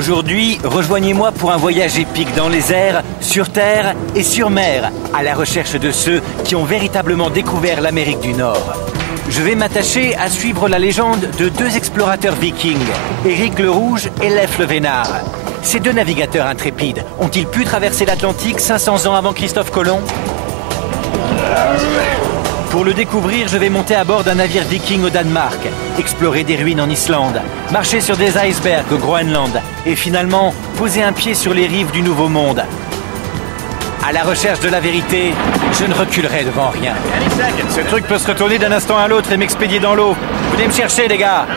Aujourd'hui, rejoignez-moi pour un voyage épique dans les airs, sur terre et sur mer, à la recherche de ceux qui ont véritablement découvert l'Amérique du Nord. Je vais m'attacher à suivre la légende de deux explorateurs vikings, Éric le Rouge et Leif le Vénard. Ces deux navigateurs intrépides ont-ils pu traverser l'Atlantique 500 ans avant Christophe Colomb? Pour le découvrir, je vais monter à bord d'un navire viking au Danemark, explorer des ruines en Islande, marcher sur des icebergs au Groenland et finalement poser un pied sur les rives du Nouveau Monde. À la recherche de la vérité, je ne reculerai devant rien. Ce truc peut se retourner d'un instant à l'autre et m'expédier dans l'eau. Venez me chercher, les gars.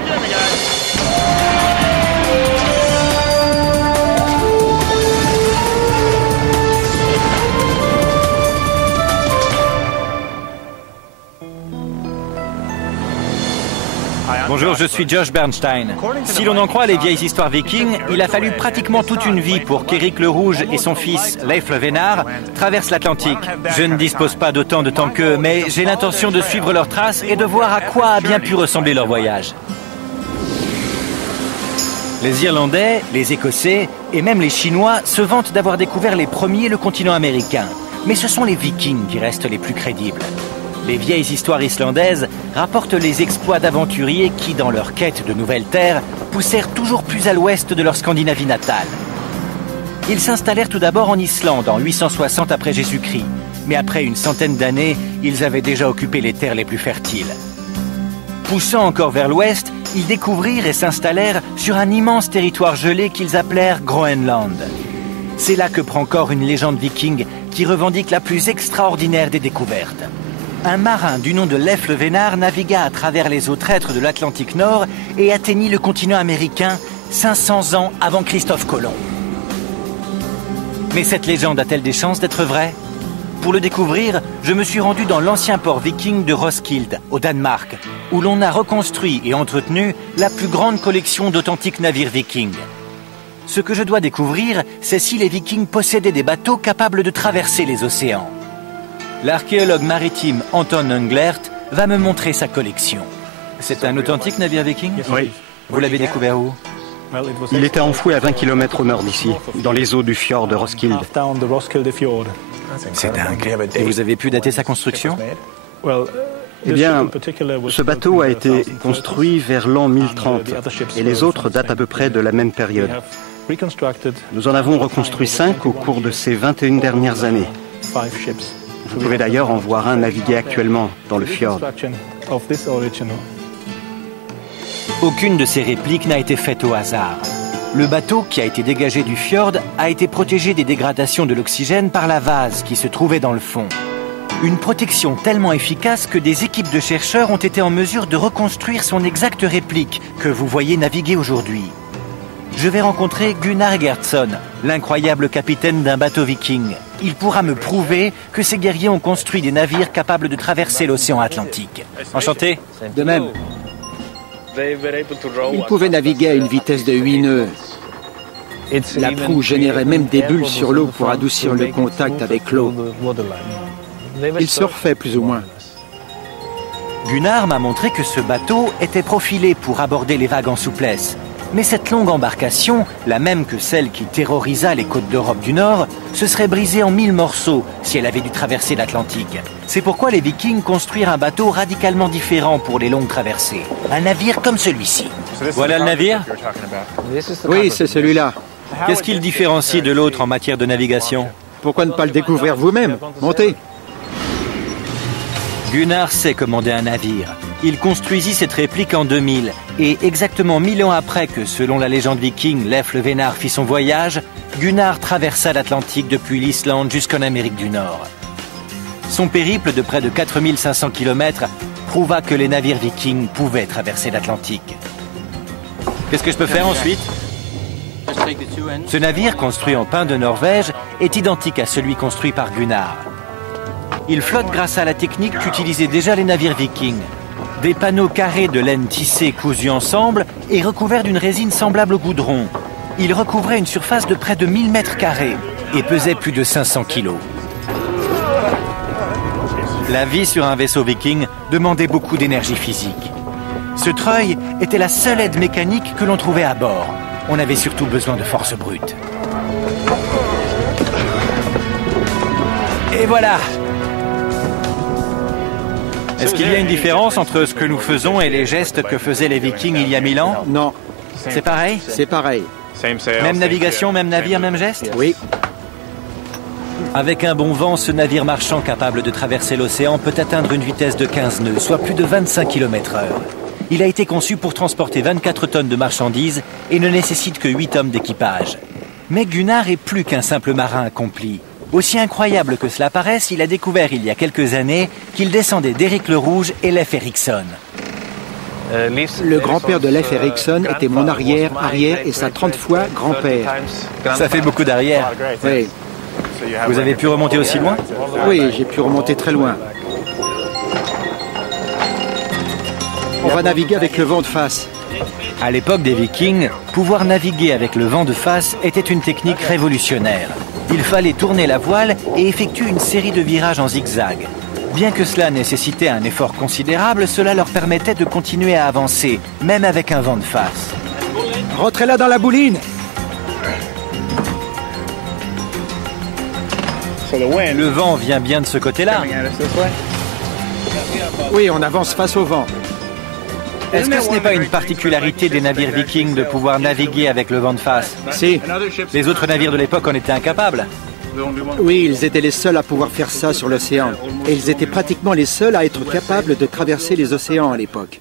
Bonjour, je suis Josh Bernstein. Si l'on en croit les vieilles histoires vikings, il a fallu pratiquement toute une vie pour qu'Éric le Rouge et son fils, Leif le Vénard, traversent l'Atlantique. Je ne dispose pas d'autant de temps qu'eux, mais j'ai l'intention de suivre leurs traces et de voir à quoi a bien pu ressembler leur voyage. Les Irlandais, les Écossais et même les Chinois se vantent d'avoir découvert les premiers le continent américain. Mais ce sont les Vikings qui restent les plus crédibles. Les vieilles histoires islandaises rapportent les exploits d'aventuriers qui, dans leur quête de nouvelles terres, poussèrent toujours plus à l'ouest de leur Scandinavie natale. Ils s'installèrent tout d'abord en Islande en 860 après Jésus-Christ, mais après une centaine d'années, ils avaient déjà occupé les terres les plus fertiles. Poussant encore vers l'ouest, ils découvrirent et s'installèrent sur un immense territoire gelé qu'ils appelèrent Groenland. C'est là que prend corps une légende viking qui revendique la plus extraordinaire des découvertes. Un marin du nom de Leif le Vénard navigua à travers les eaux traîtres de l'Atlantique Nord et atteignit le continent américain 500 ans avant Christophe Colomb. Mais cette légende a-t-elle des chances d'être vraie? Pour le découvrir, je me suis rendu dans l'ancien port viking de Roskilde, au Danemark, où l'on a reconstruit et entretenu la plus grande collection d'authentiques navires vikings. Ce que je dois découvrir, c'est si les vikings possédaient des bateaux capables de traverser les océans. L'archéologue maritime Anton Englert va me montrer sa collection. C'est un authentique navire viking? Oui. Vous l'avez découvert où? Il était enfoui à 20 km au nord d'ici, dans les eaux du fjord de Roskilde. C'est dingue. Et vous avez pu dater sa construction? Eh bien, ce bateau a été construit vers l'an 1030 et les autres datent à peu près de la même période. Nous en avons reconstruit 5 au cours de ces 21 dernières années. Vous pouvez d'ailleurs en voir un naviguer actuellement dans le fjord. Aucune de ces répliques n'a été faite au hasard. Le bateau, qui a été dégagé du fjord, a été protégé des dégradations de l'oxygène par la vase qui se trouvait dans le fond. Une protection tellement efficace que des équipes de chercheurs ont été en mesure de reconstruire son exacte réplique que vous voyez naviguer aujourd'hui. Je vais rencontrer Gunnar Gertsson, l'incroyable capitaine d'un bateau viking. Il pourra me prouver que ces guerriers ont construit des navires capables de traverser l'océan Atlantique. Enchanté. De même. Ils pouvaient naviguer à une vitesse de 8 nœuds. La proue générait même des bulles sur l'eau pour adoucir le contact avec l'eau. Ils surfaient plus ou moins. Gunnar m'a montré que ce bateau était profilé pour aborder les vagues en souplesse. Mais cette longue embarcation, la même que celle qui terrorisa les côtes d'Europe du Nord, se serait brisée en 1000 morceaux si elle avait dû traverser l'Atlantique. C'est pourquoi les Vikings construirent un bateau radicalement différent pour les longues traversées. Un navire comme celui-ci. Voilà le navire? Oui, c'est celui-là. Qu'est-ce qui le différencie de l'autre en matière de navigation? Pourquoi ne pas le découvrir vous-même? Montez. Gunnar sait commander un navire. Il construisit cette réplique en 2000 et exactement 1000 ans après que, selon la légende viking, Leif le Vénard fit son voyage, Gunnar traversa l'Atlantique depuis l'Islande jusqu'en Amérique du Nord. Son périple de près de 4500 km prouva que les navires vikings pouvaient traverser l'Atlantique. Qu'est-ce que je peux faire ensuite? Ce navire, construit en pin de Norvège, est identique à celui construit par Gunnar. Il flotte grâce à la technique qu'utilisaient déjà les navires vikings. Des panneaux carrés de laine tissée cousus ensemble et recouverts d'une résine semblable au goudron. Il recouvrait une surface de près de 1000 mètres carrés et pesait plus de 500 kilos. La vie sur un vaisseau viking demandait beaucoup d'énergie physique. Ce treuil était la seule aide mécanique que l'on trouvait à bord. on avait surtout besoin de force brute. Et voilà! Est-ce qu'il y a une différence entre ce que nous faisons et les gestes que faisaient les Vikings il y a 1000 ans? Non. C'est pareil? C'est pareil. Même navigation, même navire, même geste? Oui. Avec un bon vent, ce navire marchand capable de traverser l'océan peut atteindre une vitesse de 15 nœuds, soit plus de 25 km/h. Il a été conçu pour transporter 24 tonnes de marchandises et ne nécessite que 8 hommes d'équipage. Mais Gunnar est plus qu'un simple marin accompli. Aussi incroyable que cela paraisse, il a découvert il y a quelques années qu'il descendait d'Eric le Rouge et Leif Erikson. Le grand-père de Leif Erikson était mon arrière-arrière et sa 30 fois grand-père. Ça fait beaucoup d'arrière. Oui. Vous avez pu remonter aussi loin? Oui, j'ai pu remonter très loin. On va naviguer avec le vent de face. À l'époque des Vikings, pouvoir naviguer avec le vent de face était une technique révolutionnaire. Il fallait tourner la voile et effectuer une série de virages en zigzag. Bien que cela nécessitait un effort considérable, cela leur permettait de continuer à avancer, même avec un vent de face. Rentrez là dans la bouline! Le vent vient bien de ce côté-là. Oui, on avance face au vent. Est-ce que ce n'est pas une particularité des navires vikings de pouvoir naviguer avec le vent de face? Si. Les autres navires de l'époque en étaient incapables. Oui, ils étaient les seuls à pouvoir faire ça sur l'océan. Et ils étaient pratiquement les seuls à être capables de traverser les océans à l'époque.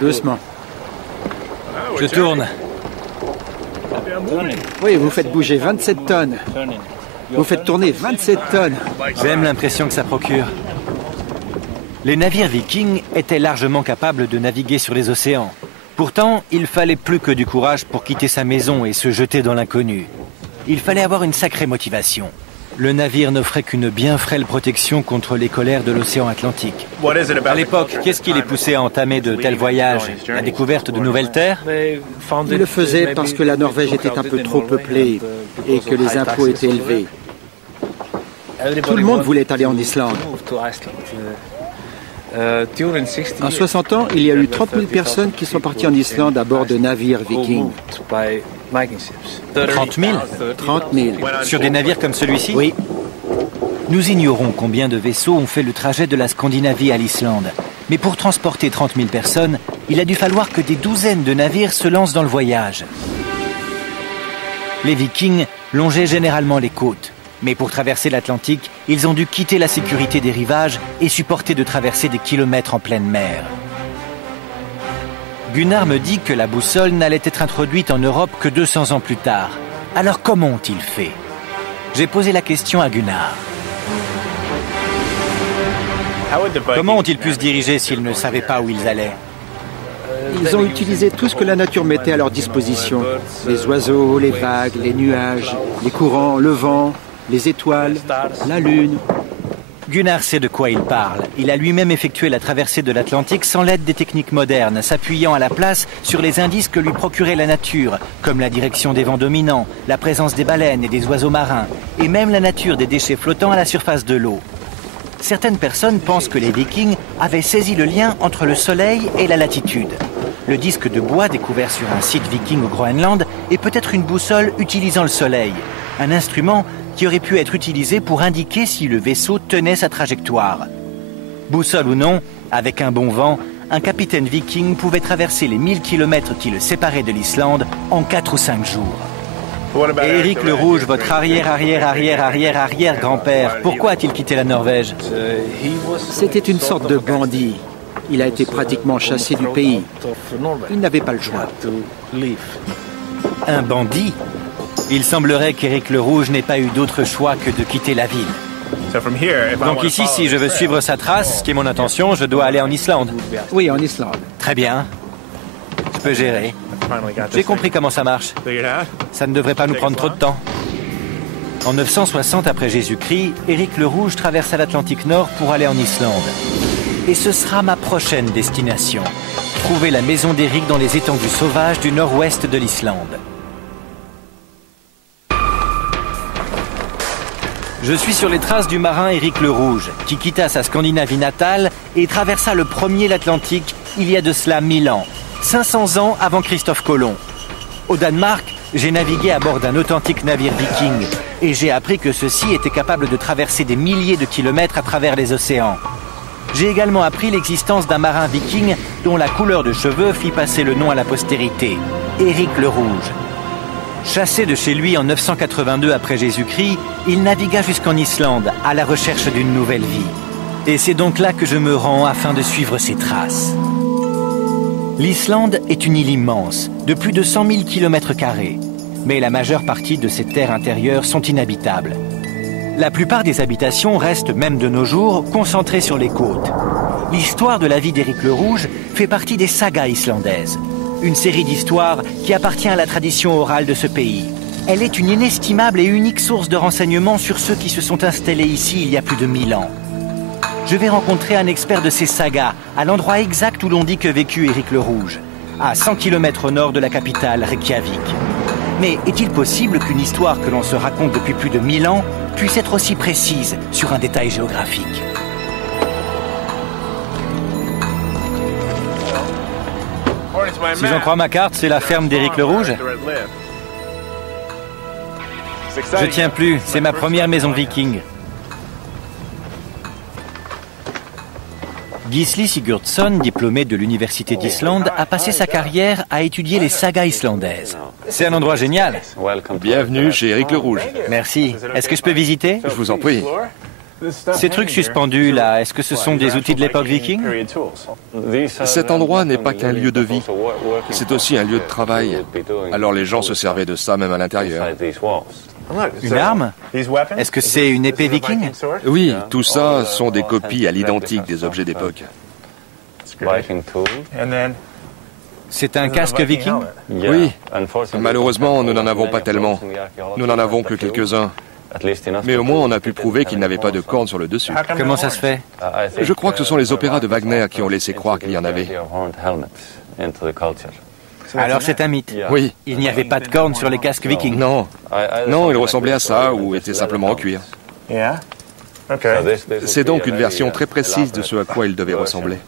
Doucement. Je tourne. Oui, vous faites bouger 27 tonnes. Vous faites tourner 27 tonnes. J'aime l'impression que ça procure. Les navires vikings étaient largement capables de naviguer sur les océans. Pourtant, il fallait plus que du courage pour quitter sa maison et se jeter dans l'inconnu. Il fallait avoir une sacrée motivation. Le navire n'offrait qu'une bien frêle protection contre les colères de l'océan Atlantique. À l'époque, qu'est-ce qui les poussait à entamer de tels voyages? La découverte de nouvelles terres? Ils le faisaient parce que la Norvège était un peu trop peuplée et que les impôts étaient élevés. Tout le monde voulait aller en Islande. En 60 ans, il y a eu 30 000 personnes qui sont parties en Islande à bord de navires vikings. 30 000? 30 000. Sur des navires comme celui-ci? Oui. Nous ignorons combien de vaisseaux ont fait le trajet de la Scandinavie à l'Islande. Mais pour transporter 30 000 personnes, il a dû falloir que des douzaines de navires se lancent dans le voyage. Les Vikings longeaient généralement les côtes. Mais pour traverser l'Atlantique, ils ont dû quitter la sécurité des rivages et supporter de traverser des kilomètres en pleine mer. Gunnar me dit que la boussole n'allait être introduite en Europe que 200 ans plus tard. Alors comment ont-ils fait? J'ai posé la question à Gunnar. Comment ont-ils pu se diriger s'ils ne savaient pas où ils allaient? Ils ont utilisé tout ce que la nature mettait à leur disposition. Les oiseaux, les vagues, les nuages, les courants, le vent, les étoiles, la lune. Gunnar sait de quoi il parle. Il a lui-même effectué la traversée de l'Atlantique sans l'aide des techniques modernes, s'appuyant à la place sur les indices que lui procurait la nature, comme la direction des vents dominants, la présence des baleines et des oiseaux marins, et même la nature des déchets flottants à la surface de l'eau. Certaines personnes pensent que les Vikings avaient saisi le lien entre le soleil et la latitude. Le disque de bois découvert sur un site viking au Groenland est peut-être une boussole utilisant le soleil, un instrument qui aurait pu être utilisé pour indiquer si le vaisseau tenait sa trajectoire. Boussole ou non, avec un bon vent, un capitaine viking pouvait traverser les 1000 km qui le séparaient de l'Islande en 4 ou 5 jours. Et Eric le Rouge, votre arrière-arrière-arrière-arrière-arrière-grand-père, pourquoi a-t-il quitté la Norvège? C'était une sorte de bandit. Il a été pratiquement chassé du pays. Il n'avait pas le choix. Un bandit? Il semblerait qu'Éric le Rouge n'ait pas eu d'autre choix que de quitter la ville. Donc ici, si je veux suivre sa trace, ce qui est mon intention, je dois aller en Islande. Oui, en Islande. Très bien. Je peux gérer. J'ai compris comment ça marche. Ça ne devrait pas nous prendre trop de temps. En 960 après Jésus-Christ, Éric le Rouge traversa l'Atlantique Nord pour aller en Islande. Et ce sera ma prochaine destination. Trouver la maison d'Éric dans les étendues sauvages du nord-ouest de l'Islande. Je suis sur les traces du marin Éric le Rouge, qui quitta sa Scandinavie natale et traversa le premier l'Atlantique il y a de cela 1000 ans, 500 ans avant Christophe Colomb. Au Danemark, j'ai navigué à bord d'un authentique navire viking et j'ai appris que ceux-ci étaient capables de traverser des milliers de kilomètres à travers les océans. J'ai également appris l'existence d'un marin viking dont la couleur de cheveux fit passer le nom à la postérité, Éric le Rouge. Chassé de chez lui en 982 après Jésus-Christ, il navigua jusqu'en Islande à la recherche d'une nouvelle vie. Et c'est donc là que je me rends afin de suivre ses traces. L'Islande est une île immense, de plus de 100 000 km², mais la majeure partie de ses terres intérieures sont inhabitables. La plupart des habitations restent, même de nos jours, concentrées sur les côtes. L'histoire de la vie d'Éric le Rouge fait partie des sagas islandaises, une série d'histoires qui appartient à la tradition orale de ce pays. Elle est une inestimable et unique source de renseignements sur ceux qui se sont installés ici il y a plus de 1000 ans. Je vais rencontrer un expert de ces sagas, à l'endroit exact où l'on dit que vécut Éric le Rouge, à 100 km au nord de la capitale, Reykjavik. Mais est-il possible qu'une histoire que l'on se raconte depuis plus de 1000 ans puisse être aussi précise sur un détail géographique ? Si j'en crois ma carte, c'est la ferme d'Éric le Rouge. Je tiens plus, c'est ma première maison viking. Gisli Sigurdsson, diplômé de l'Université d'Islande, a passé sa carrière à étudier les sagas islandaises. C'est un endroit génial. Bienvenue chez Éric le Rouge. Merci. Est-ce que je peux visiter ? Je vous en prie. Ces trucs suspendus là, est-ce que ce sont des outils de l'époque viking ? Cet endroit n'est pas qu'un lieu de vie, c'est aussi un lieu de travail. Alors les gens se servaient de ça même à l'intérieur. Une arme ? Est-ce que c'est une épée viking ? Oui, tout ça sont des copies à l'identique des objets d'époque. C'est un casque viking ? Oui, malheureusement nous n'en avons pas tellement. Nous n'en avons que quelques-uns. Mais au moins on a pu prouver qu'il n'avait pas de cornes sur le dessus. Comment ça se fait ? Je crois que ce sont les opéras de Wagner qui ont laissé croire qu'il y en avait. Alors c'est un mythe. Oui. Il n'y avait pas de cornes sur les casques vikings. Non. Non, il ressemblait à ça ou était simplement en cuir. C'est donc une version très précise de ce à quoi il devait ressembler.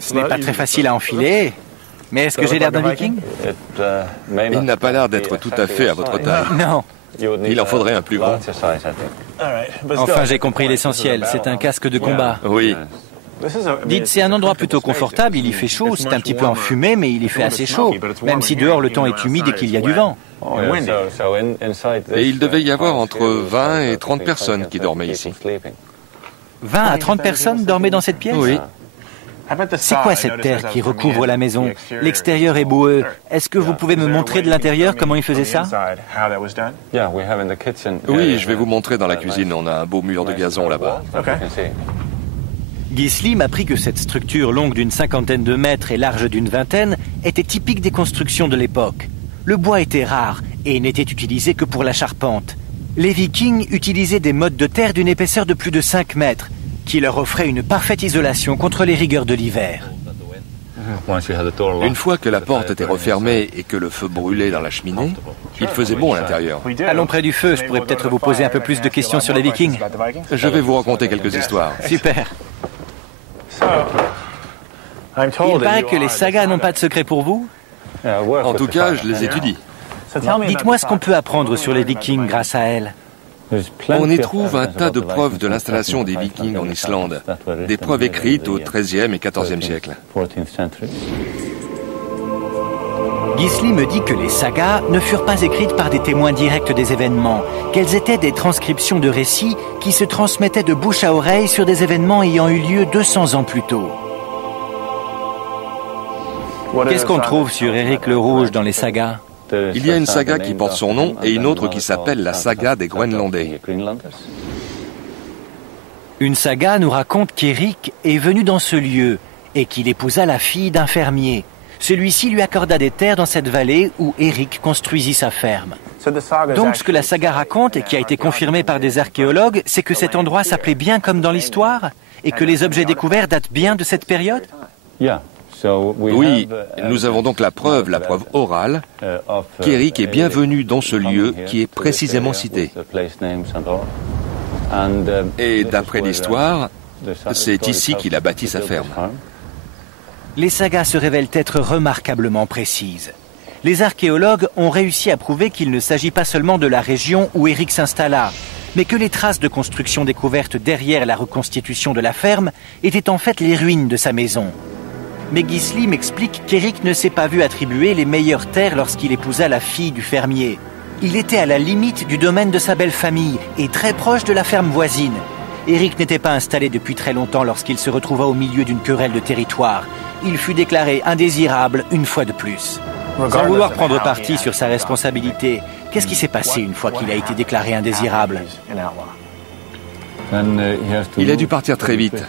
Ce n'est pas très facile à enfiler. Mais est-ce que j'ai l'air d'un viking ? Il n'a pas l'air d'être tout à fait à votre taille. Non. Il en faudrait un plus grand. Enfin, j'ai compris l'essentiel. C'est un casque de combat. Oui. Dites, c'est un endroit plutôt confortable, il y fait chaud, c'est un petit peu enfumé, mais il y fait assez chaud, même si dehors le temps est humide et qu'il y a du vent. Et il devait y avoir entre 20 et 30 personnes qui dormaient ici. 20 à 30 personnes dormaient dans cette pièce ? Oui. C'est quoi cette terre qui recouvre la maison ? L'extérieur est boueux. Est-ce que vous pouvez me montrer de l'intérieur comment ils faisaient ça ? Oui, je vais vous montrer dans la cuisine. On a un beau mur de gazon là-bas. Gisli m'apprit que cette structure longue d'une 50aine de mètres et large d'une 20aine était typique des constructions de l'époque. Le bois était rare et n'était utilisé que pour la charpente. Les Vikings utilisaient des mottes de terre d'une épaisseur de plus de 5 mètres, qui leur offrait une parfaite isolation contre les rigueurs de l'hiver. Une fois que la porte était refermée et que le feu brûlait dans la cheminée, il faisait bon à l'intérieur. Allons près du feu, je pourrais peut-être vous poser un peu plus de questions sur les Vikings. Je vais vous raconter quelques histoires. Super. Il paraît que les sagas n'ont pas de secret pour vous ? En tout cas, je les étudie. Dites-moi ce qu'on peut apprendre sur les Vikings grâce à elles. On y trouve un tas de preuves de l'installation des Vikings en Islande, des preuves écrites au XIIIe et XIVe siècle. Gisli me dit que les sagas ne furent pas écrites par des témoins directs des événements, qu'elles étaient des transcriptions de récits qui se transmettaient de bouche à oreille sur des événements ayant eu lieu 200 ans plus tôt. Qu'est-ce qu'on trouve sur Éric le Rouge dans les sagas ? Il y a une saga qui porte son nom et une autre qui s'appelle la saga des Groenlandais. Une saga nous raconte qu'Éric est venu dans ce lieu et qu'il épousa la fille d'un fermier. Celui-ci lui accorda des terres dans cette vallée où Éric construisit sa ferme. Donc ce que la saga raconte et qui a été confirmé par des archéologues, c'est que cet endroit s'appelait bien comme dans l'histoire et que les objets découverts datent bien de cette période ? Oui, nous avons donc la preuve orale, qu'Eric est bienvenu dans ce lieu qui est précisément cité. Et d'après l'histoire, c'est ici qu'il a bâti sa ferme. Les sagas se révèlent être remarquablement précises. Les archéologues ont réussi à prouver qu'il ne s'agit pas seulement de la région où Eric s'installa, mais que les traces de construction découvertes derrière la reconstitution de la ferme étaient en fait les ruines de sa maison. Mais Gisli m'explique qu'Eric ne s'est pas vu attribuer les meilleures terres lorsqu'il épousa la fille du fermier. Il était à la limite du domaine de sa belle famille et très proche de la ferme voisine. Eric n'était pas installé depuis très longtemps lorsqu'il se retrouva au milieu d'une querelle de territoire. Il fut déclaré indésirable une fois de plus. Sans vouloir prendre parti sur sa responsabilité, qu'est-ce qui s'est passé une fois qu'il a été déclaré indésirable? Il a dû partir très vite.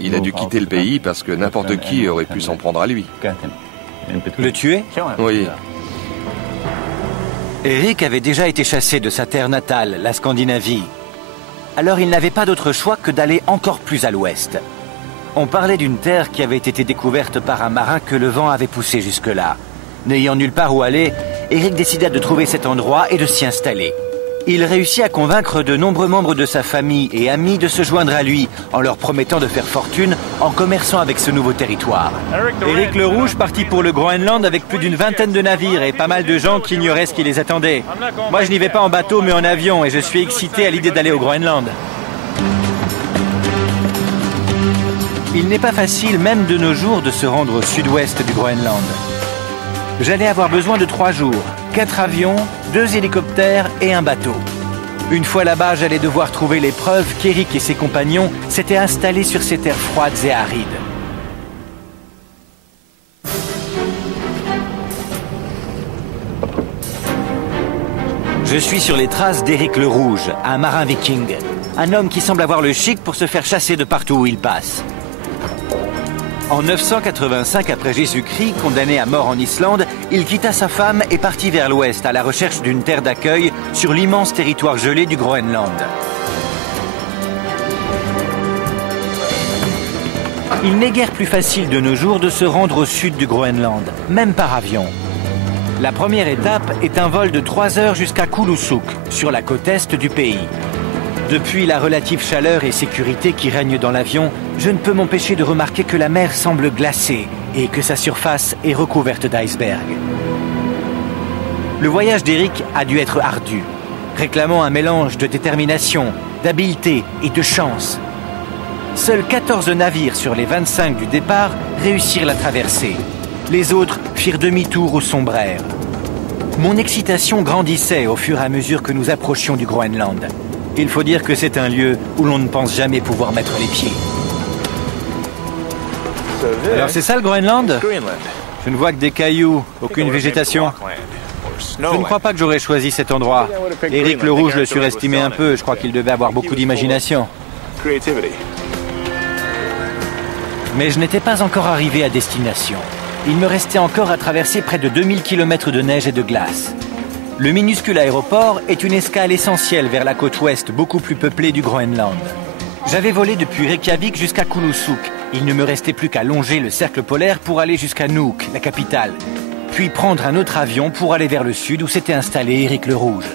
Il a dû quitter le pays parce que n'importe qui aurait pu s'en prendre à lui. Le tuer? Oui. Eric avait déjà été chassé de sa terre natale, la Scandinavie. Alors il n'avait pas d'autre choix que d'aller encore plus à l'ouest. On parlait d'une terre qui avait été découverte par un marin que le vent avait poussé jusque-là. N'ayant nulle part où aller, Eric décida de trouver cet endroit et de s'y installer. Il réussit à convaincre de nombreux membres de sa famille et amis de se joindre à lui, en leur promettant de faire fortune en commerçant avec ce nouveau territoire. Eric le Rouge partit pour le Groenland avec plus d'une vingtaine de navires et pas mal de gens qui ignoraient ce qui les attendait. Moi, je n'y vais pas en bateau mais en avion et je suis excité à l'idée d'aller au Groenland. Il n'est pas facile, même de nos jours, de se rendre au sud-ouest du Groenland. J'allais avoir besoin de 3 jours, 4 avions, 2 hélicoptères et un bateau. Une fois là-bas, j'allais devoir trouver les preuves qu'Eric et ses compagnons s'étaient installés sur ces terres froides et arides. Je suis sur les traces d'Eric le Rouge, un marin viking. Un homme qui semble avoir le chic pour se faire chasser de partout où il passe. En 985 après Jésus-Christ, condamné à mort en Islande, il quitta sa femme et partit vers l'ouest à la recherche d'une terre d'accueil sur l'immense territoire gelé du Groenland. Il n'est guère plus facile de nos jours de se rendre au sud du Groenland, même par avion. La première étape est un vol de 3 heures jusqu'à Kulusuk, sur la côte est du pays. Depuis la relative chaleur et sécurité qui règne dans l'avion, je ne peux m'empêcher de remarquer que la mer semble glacée et que sa surface est recouverte d'icebergs. Le voyage d'Eric a dû être ardu, réclamant un mélange de détermination, d'habileté et de chance. Seuls 14 navires sur les 25 du départ réussirent la traversée. Les autres firent demi-tour ou sombrèrent. Mon excitation grandissait au fur et à mesure que nous approchions du Groenland. Il faut dire que c'est un lieu où l'on ne pense jamais pouvoir mettre les pieds. Alors c'est ça le Groenland? Je ne vois que des cailloux, aucune végétation. Je ne crois pas que j'aurais choisi cet endroit. Eric le Rouge le surestimait un peu, je crois qu'il devait avoir beaucoup d'imagination. Mais je n'étais pas encore arrivé à destination. Il me restait encore à traverser près de 2000 km de neige et de glace. Le minuscule aéroport est une escale essentielle vers la côte ouest, beaucoup plus peuplée du Groenland. J'avais volé depuis Reykjavik jusqu'à Kulusuk. Il ne me restait plus qu'à longer le cercle polaire pour aller jusqu'à Nuuk, la capitale. Puis prendre un autre avion pour aller vers le sud où s'était installé Eric le Rouge.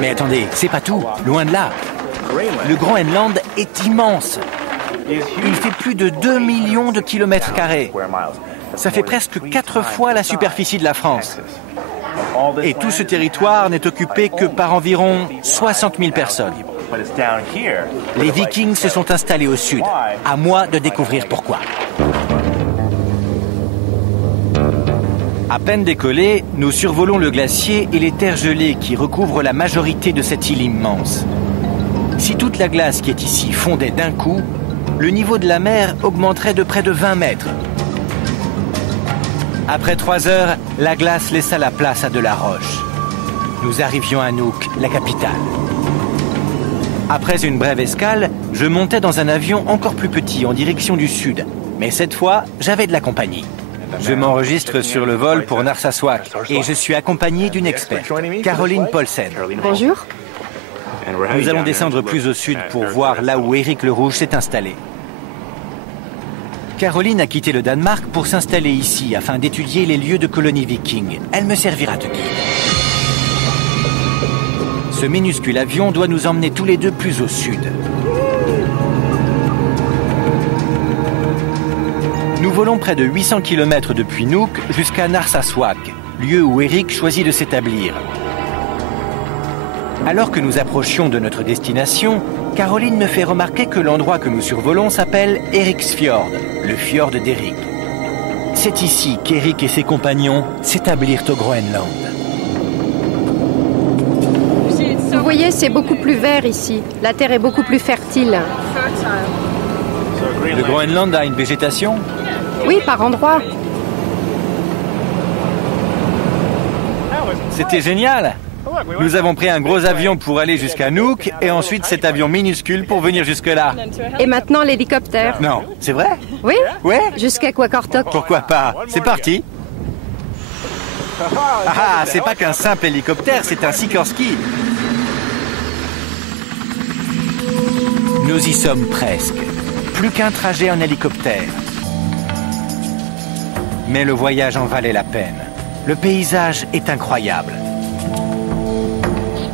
Mais attendez, c'est pas tout, loin de là. Le Groenland est immense. Il fait plus de 2 millions de kilomètres carrés. Ça fait presque 4 fois la superficie de la France. Et tout ce territoire n'est occupé que par environ 60 000 personnes. Les Vikings se sont installés au sud. À moi de découvrir pourquoi. À peine décollés, nous survolons le glacier et les terres gelées qui recouvrent la majorité de cette île immense. Si toute la glace qui est ici fondait d'un coup, le niveau de la mer augmenterait de près de 20 mètres. Après 3 heures, la glace laissa la place à de la roche. Nous arrivions à Nuuk, la capitale. Après une brève escale, je montais dans un avion encore plus petit en direction du sud. Mais cette fois, j'avais de la compagnie. Je m'enregistre sur le vol pour Narsarsuaq et je suis accompagné d'une experte, Caroline Paulsen. Bonjour. Nous allons descendre plus au sud pour voir là où Eric le Rouge s'est installé. Caroline a quitté le Danemark pour s'installer ici afin d'étudier les lieux de colonies vikings. Elle me servira de guide. Ce minuscule avion doit nous emmener tous les deux plus au sud. Nous volons près de 800 km depuis Nuuk jusqu'à Narsarsuaq, lieu où Eric choisit de s'établir. Alors que nous approchions de notre destination, Caroline me fait remarquer que l'endroit que nous survolons s'appelle Eriksfjord, le fjord d'Eric. C'est ici qu'Eric et ses compagnons s'établirent au Groenland. Vous voyez, c'est beaucoup plus vert ici. La terre est beaucoup plus fertile. Le Groenland a une végétation ? Oui, par endroits. C'était génial! Nous avons pris un gros avion pour aller jusqu'à Nuuk et ensuite cet avion minuscule pour venir jusque-là. Et maintenant l'hélicoptère. Non, c'est vrai? Oui? Ouais? Jusqu'à Qaqortoq. Pourquoi pas? C'est parti! Ah, c'est pas qu'un simple hélicoptère, c'est un Sikorsky. Nous y sommes presque. Plus qu'un trajet en hélicoptère. Mais le voyage en valait la peine. Le paysage est incroyable.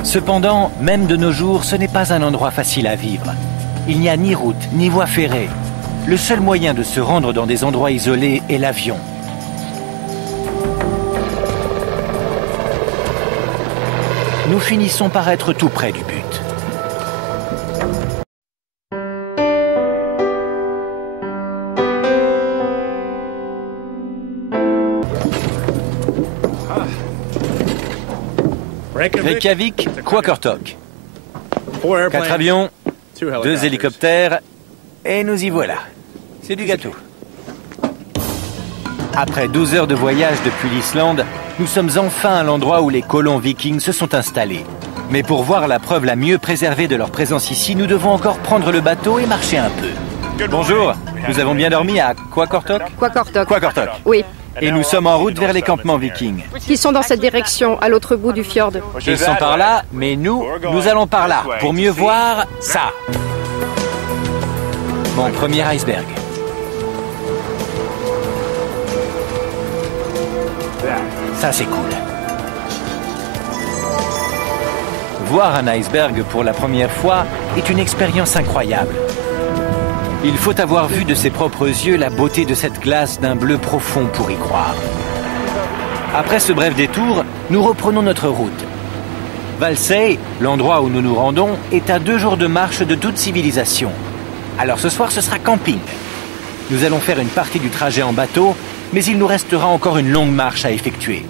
Cependant, même de nos jours, ce n'est pas un endroit facile à vivre. Il n'y a ni route, ni voie ferrée. Le seul moyen de se rendre dans des endroits isolés est l'avion. Nous finissons par être tout près du but. Reykjavik, Qaqortoq. 4 avions, 2 hélicoptères, et nous y voilà. C'est du gâteau. Après 12 heures de voyage depuis l'Islande, nous sommes enfin à l'endroit où les colons vikings se sont installés. Mais pour voir la preuve la mieux préservée de leur présence ici, nous devons encore prendre le bateau et marcher un peu. Bonjour, nous avons bien dormi à Qaqortoq? Qaqortoq. Qaqortoq. Oui. Et nous sommes en route vers les campements vikings. Qui sont dans cette direction, à l'autre bout du fjord. Ils sont par là, mais nous allons par là, pour mieux voir ça. Mon premier iceberg. Ça, c'est cool. Voir un iceberg pour la première fois est une expérience incroyable. Il faut avoir vu de ses propres yeux la beauté de cette glace d'un bleu profond pour y croire. Après ce bref détour, nous reprenons notre route. Valsøy, l'endroit où nous nous rendons, est à 2 jours de marche de toute civilisation. Alors ce soir, ce sera camping. Nous allons faire une partie du trajet en bateau, mais il nous restera encore une longue marche à effectuer.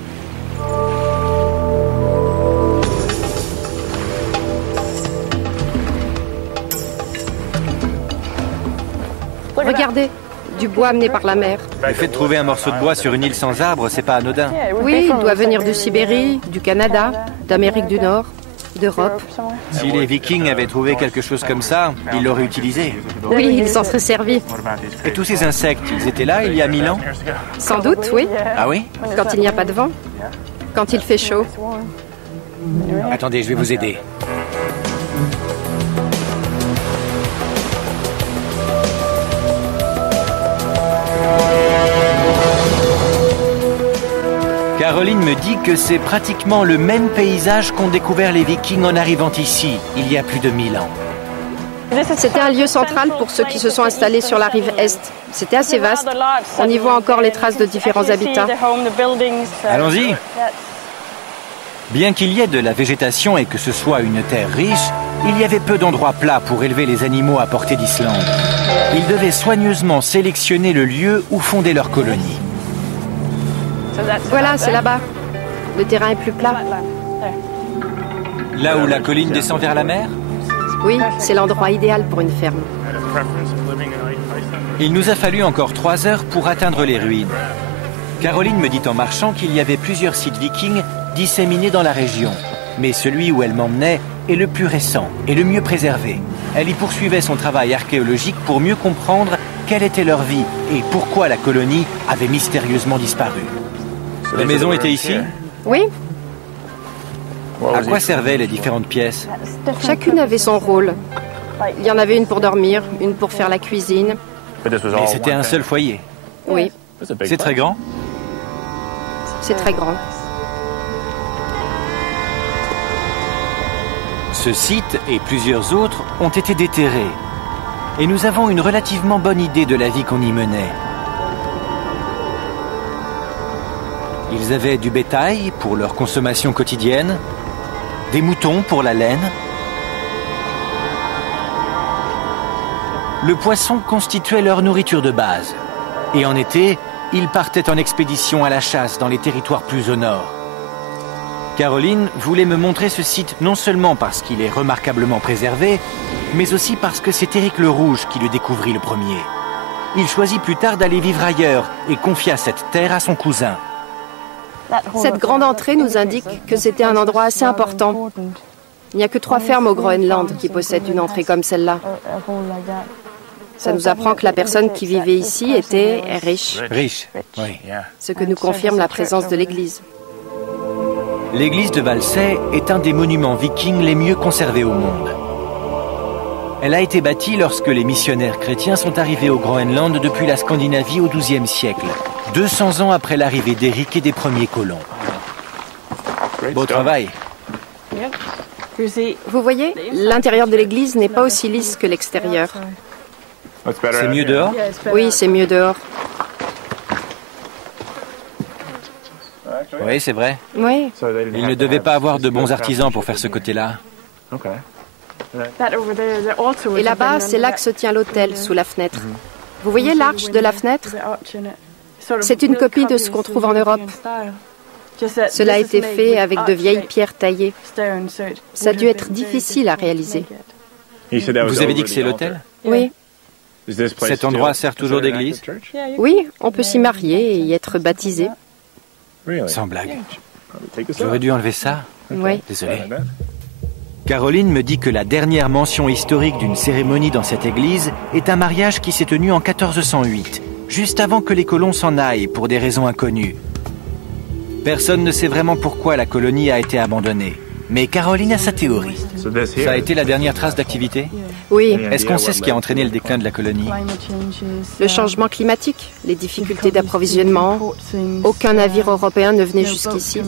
Regardez, du bois amené par la mer. Le fait de trouver un morceau de bois sur une île sans arbre, c'est pas anodin. Oui, il doit venir de Sibérie, du Canada, d'Amérique du Nord, d'Europe. Si les Vikings avaient trouvé quelque chose comme ça, ils l'auraient utilisé. Oui, ils s'en seraient servis. Et tous ces insectes, ils étaient là il y a 1000 ans? Sans doute, oui. Ah oui? Quand il n'y a pas de vent, quand il fait chaud. Attendez, je vais vous aider. Caroline me dit que c'est pratiquement le même paysage qu'ont découvert les Vikings en arrivant ici, il y a plus de 1000 ans. C'était un lieu central pour ceux qui se sont installés sur la rive est. C'était assez vaste. On y voit encore les traces de différents habitats. Allons-y. Bien qu'il y ait de la végétation et que ce soit une terre riche, il y avait peu d'endroits plats pour élever les animaux à portée d'Islande. Ils devaient soigneusement sélectionner le lieu où fonder leur colonie. Voilà, c'est là-bas. Le terrain est plus plat. Là où la colline descend vers la mer? Oui, c'est l'endroit idéal pour une ferme. Il nous a fallu encore 3 heures pour atteindre les ruines. Caroline me dit en marchant qu'il y avait plusieurs sites vikings disséminés dans la région. Mais celui où elle m'emmenait est le plus récent et le mieux préservé. Elle y poursuivait son travail archéologique pour mieux comprendre quelle était leur vie et pourquoi la colonie avait mystérieusement disparu. La maison était ici? Oui. À quoi servaient les différentes pièces? Chacune avait son rôle. Il y en avait une pour dormir, une pour faire la cuisine, Mais c'était un seul foyer. Oui. C'est très grand? C'est très grand. Ce site et plusieurs autres ont été déterrés. Et nous avons une relativement bonne idée de la vie qu'on y menait. Ils avaient du bétail pour leur consommation quotidienne, des moutons pour la laine. Le poisson constituait leur nourriture de base. Et en été, ils partaient en expédition à la chasse dans les territoires plus au nord. Caroline voulait me montrer ce site non seulement parce qu'il est remarquablement préservé, mais aussi parce que c'est Éric le Rouge qui le découvrit le premier. Il choisit plus tard d'aller vivre ailleurs et confia cette terre à son cousin. Cette grande entrée nous indique que c'était un endroit assez important. Il n'y a que 3 fermes au Groenland qui possèdent une entrée comme celle-là. Ça nous apprend que la personne qui vivait ici était riche. Riche, oui. Ce que nous confirme la présence de l'église. L'église de Valsay est un des monuments vikings les mieux conservés au monde. Elle a été bâtie lorsque les missionnaires chrétiens sont arrivés au Groenland depuis la Scandinavie au XIIe siècle, 200 ans après l'arrivée d'Éric et des premiers colons. Beau travail. Vous voyez, l'intérieur de l'église n'est pas aussi lisse que l'extérieur. C'est mieux dehors? Oui, c'est mieux dehors. Oui, c'est vrai. Oui. Ils ne devaient pas avoir de bons artisans pour faire ce côté-là. Et là-bas, c'est là que se tient l'autel, sous la fenêtre. Vous voyez l'arche de la fenêtre? C'est une copie de ce qu'on trouve en Europe. Cela a été fait avec de vieilles pierres taillées. Ça a dû être difficile à réaliser. Vous avez dit que c'est l'autel? Oui. Cet endroit sert toujours d'église? Oui, on peut s'y marier et y être baptisé. Sans blague. J'aurais dû enlever ça. Oui. Désolé. Caroline me dit que la dernière mention historique d'une cérémonie dans cette église est un mariage qui s'est tenu en 1408, juste avant que les colons s'en aillent pour des raisons inconnues. Personne ne sait vraiment pourquoi la colonie a été abandonnée. Mais Caroline a sa théorie. Ça a été la dernière trace d'activité? Oui. Est-ce qu'on sait ce qui a entraîné le déclin de la colonie? Le changement climatique, les difficultés d'approvisionnement. Aucun navire européen ne venait jusqu'ici.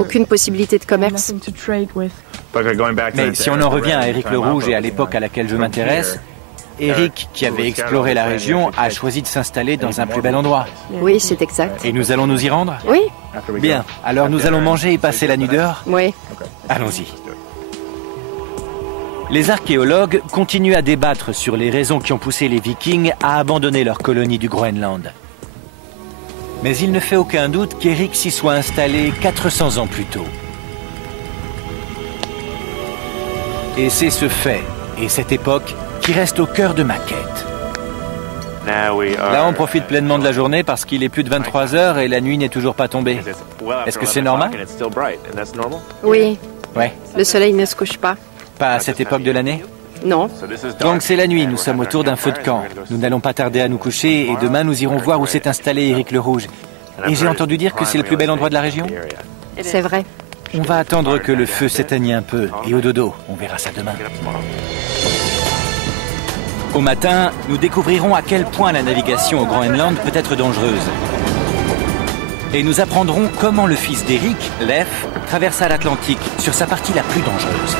Aucune possibilité de commerce. Mais si on en revient à Éric le Rouge et à l'époque à laquelle je m'intéresse, Éric, qui avait exploré la région, a choisi de s'installer dans un plus bel endroit. Oui, c'est exact. Et nous allons nous y rendre? Oui. Bien, alors nous allons manger et passer la nuit dehors? Oui. Allons-y. Les archéologues continuent à débattre sur les raisons qui ont poussé les Vikings à abandonner leur colonie du Groenland. Mais il ne fait aucun doute qu'Éric s'y soit installé 400 ans plus tôt. Et c'est ce fait, et cette époque, qui reste au cœur de ma quête. Là, on profite pleinement de la journée parce qu'il est plus de 23 heures et la nuit n'est toujours pas tombée. Est-ce que c'est normal? Oui. Ouais. Le soleil ne se couche pas. Pas à cette époque de l'année? Non. Donc c'est la nuit, nous sommes autour d'un feu de camp. Nous n'allons pas tarder à nous coucher et demain nous irons voir où s'est installé Éric le Rouge. Et j'ai entendu dire que c'est le plus bel endroit de la région? C'est vrai. On va attendre que le feu s'éteigne un peu et au dodo, on verra ça demain. Au matin, nous découvrirons à quel point la navigation au Groenland peut être dangereuse. Et nous apprendrons comment le fils d'Éric, Leif, traversa l'Atlantique sur sa partie la plus dangereuse.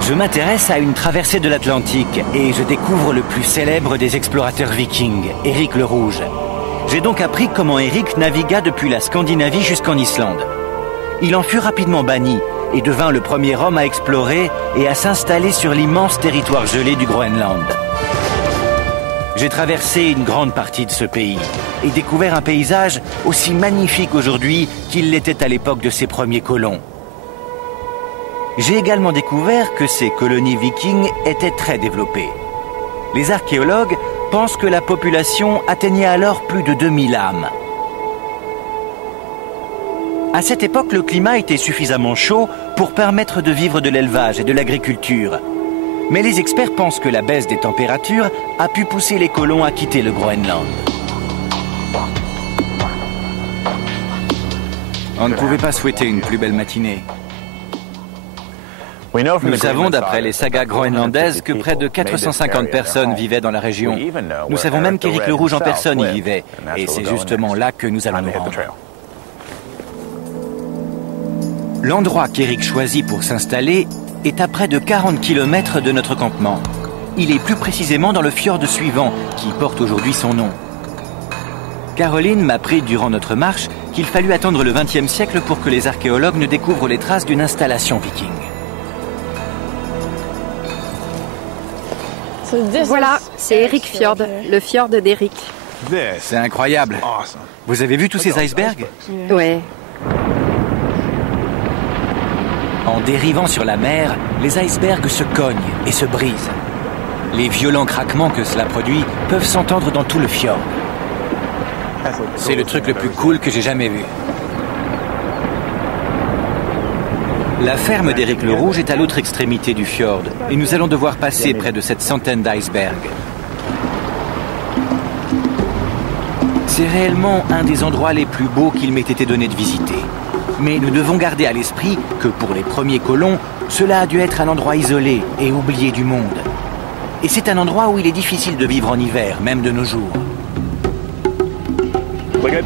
Je m'intéresse à une traversée de l'Atlantique et je découvre le plus célèbre des explorateurs vikings, Éric le Rouge. J'ai donc appris comment Éric navigua depuis la Scandinavie jusqu'en Islande. Il en fut rapidement banni et devint le premier homme à explorer et à s'installer sur l'immense territoire gelé du Groenland. J'ai traversé une grande partie de ce pays et découvert un paysage aussi magnifique aujourd'hui qu'il l'était à l'époque de ses premiers colons. J'ai également découvert que ces colonies vikings étaient très développées. Les archéologues pensent que la population atteignait alors plus de 2000 âmes. À cette époque, le climat était suffisamment chaud pour permettre de vivre de l'élevage et de l'agriculture. Mais les experts pensent que la baisse des températures a pu pousser les colons à quitter le Groenland. On ne pouvait pas souhaiter une plus belle matinée. Nous savons, d'après les sagas groenlandaises, que près de 450 personnes vivaient dans la région. Nous savons même qu'Éric le Rouge en personne y vivait. Et c'est justement là que nous allons nous rendre. L'endroit qu'Éric choisit pour s'installer est à près de 40 km de notre campement. Il est plus précisément dans le fjord suivant, qui porte aujourd'hui son nom. Caroline m'a appris durant notre marche qu'il fallut attendre le XXe siècle pour que les archéologues ne découvrent les traces d'une installation viking. Voilà, c'est Eric Fjord, le fjord d'Eric. C'est incroyable. Vous avez vu tous ces icebergs? Ouais. En dérivant sur la mer, les icebergs se cognent et se brisent. Les violents craquements que cela produit peuvent s'entendre dans tout le fjord. C'est le truc le plus cool que j'ai jamais vu. La ferme d'Éric le Rouge est à l'autre extrémité du fjord et nous allons devoir passer près de cette centaine d'icebergs. C'est réellement un des endroits les plus beaux qu'il m'ait été donné de visiter. Mais nous devons garder à l'esprit que pour les premiers colons, cela a dû être un endroit isolé et oublié du monde. Et c'est un endroit où il est difficile de vivre en hiver, même de nos jours.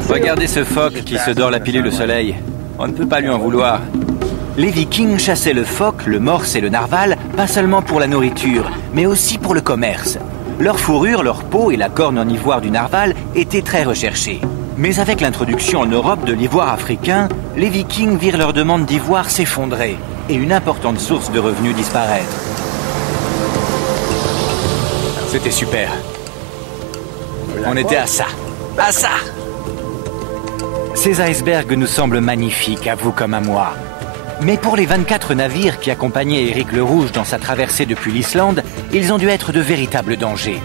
Regardez ce phoque qui se dort la pilule au soleil. On ne peut pas lui en vouloir. Les Vikings chassaient le phoque, le morse et le narval, pas seulement pour la nourriture, mais aussi pour le commerce. Leur fourrure, leur peau et la corne en ivoire du narval étaient très recherchées. Mais avec l'introduction en Europe de l'ivoire africain, les Vikings virent leur demande d'ivoire s'effondrer et une importante source de revenus disparaître. C'était super. On était à ça. À ça! Ces icebergs nous semblent magnifiques, à vous comme à moi. Mais pour les 24 navires qui accompagnaient Éric le Rouge dans sa traversée depuis l'Islande, ils ont dû être de véritables dangers.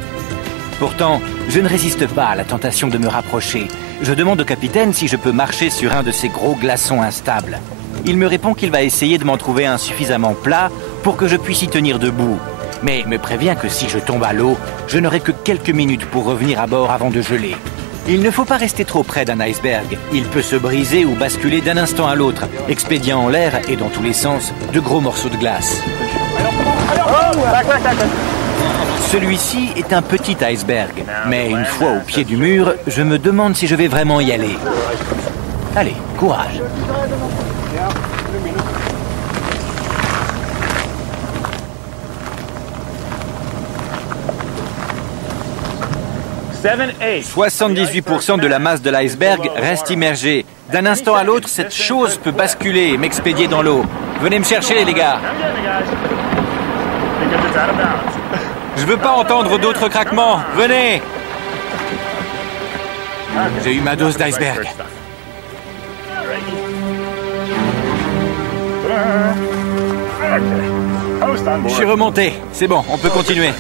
Pourtant, je ne résiste pas à la tentation de me rapprocher. Je demande au capitaine si je peux marcher sur un de ces gros glaçons instables. Il me répond qu'il va essayer de m'en trouver un suffisamment plat pour que je puisse y tenir debout. Mais me prévient que si je tombe à l'eau, je n'aurai que quelques minutes pour revenir à bord avant de geler. Il ne faut pas rester trop près d'un iceberg. Il peut se briser ou basculer d'un instant à l'autre, expédiant en l'air et dans tous les sens de gros morceaux de glace. Celui-ci est un petit iceberg, mais une fois au pied du mur, je me demande si je vais vraiment y aller. Allez, courage. « 78% de la masse de l'iceberg reste immergée. D'un instant à l'autre, cette chose peut basculer et m'expédier dans l'eau. Venez me chercher, les gars. Je veux pas entendre d'autres craquements. Venez. J'ai eu ma dose d'iceberg. Je suis remonté. C'est bon, on peut continuer.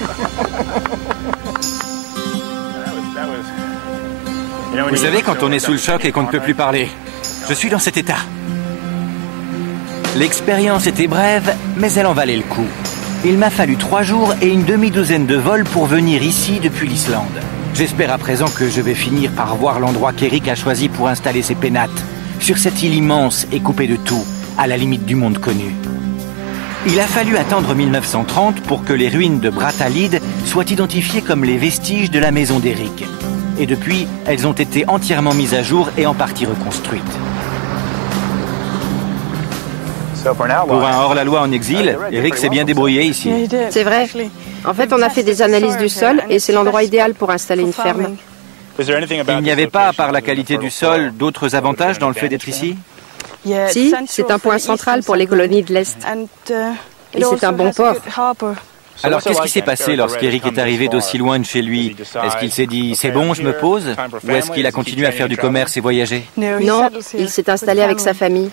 Vous savez, quand on est sous le choc et qu'on ne peut plus parler, je suis dans cet état. L'expérience était brève, mais elle en valait le coup. Il m'a fallu 3 jours et une demi-douzaine de vols pour venir ici depuis l'Islande. J'espère à présent que je vais finir par voir l'endroit qu'Éric a choisi pour installer ses pénates, sur cette île immense et coupée de tout, à la limite du monde connu. Il a fallu attendre 1930 pour que les ruines de Brattahlid soient identifiées comme les vestiges de la maison d'Éric. Et depuis, elles ont été entièrement mises à jour et en partie reconstruites. Pour un hors-la-loi en exil, Éric s'est bien débrouillé ici. C'est vrai. En fait, on a fait des analyses du sol et c'est l'endroit idéal pour installer une ferme. Il n'y avait pas, à part la qualité du sol, d'autres avantages dans le fait d'être ici? Si, c'est un point central pour les colonies de l'Est. Et c'est un bon port. Alors, qu'est-ce qui s'est passé lorsqu'Éric est arrivé d'aussi loin de chez lui? Est-ce qu'il s'est dit « c'est bon, je me pose » ou est-ce qu'il a continué à faire du commerce et voyager? Non, il s'est installé avec sa famille.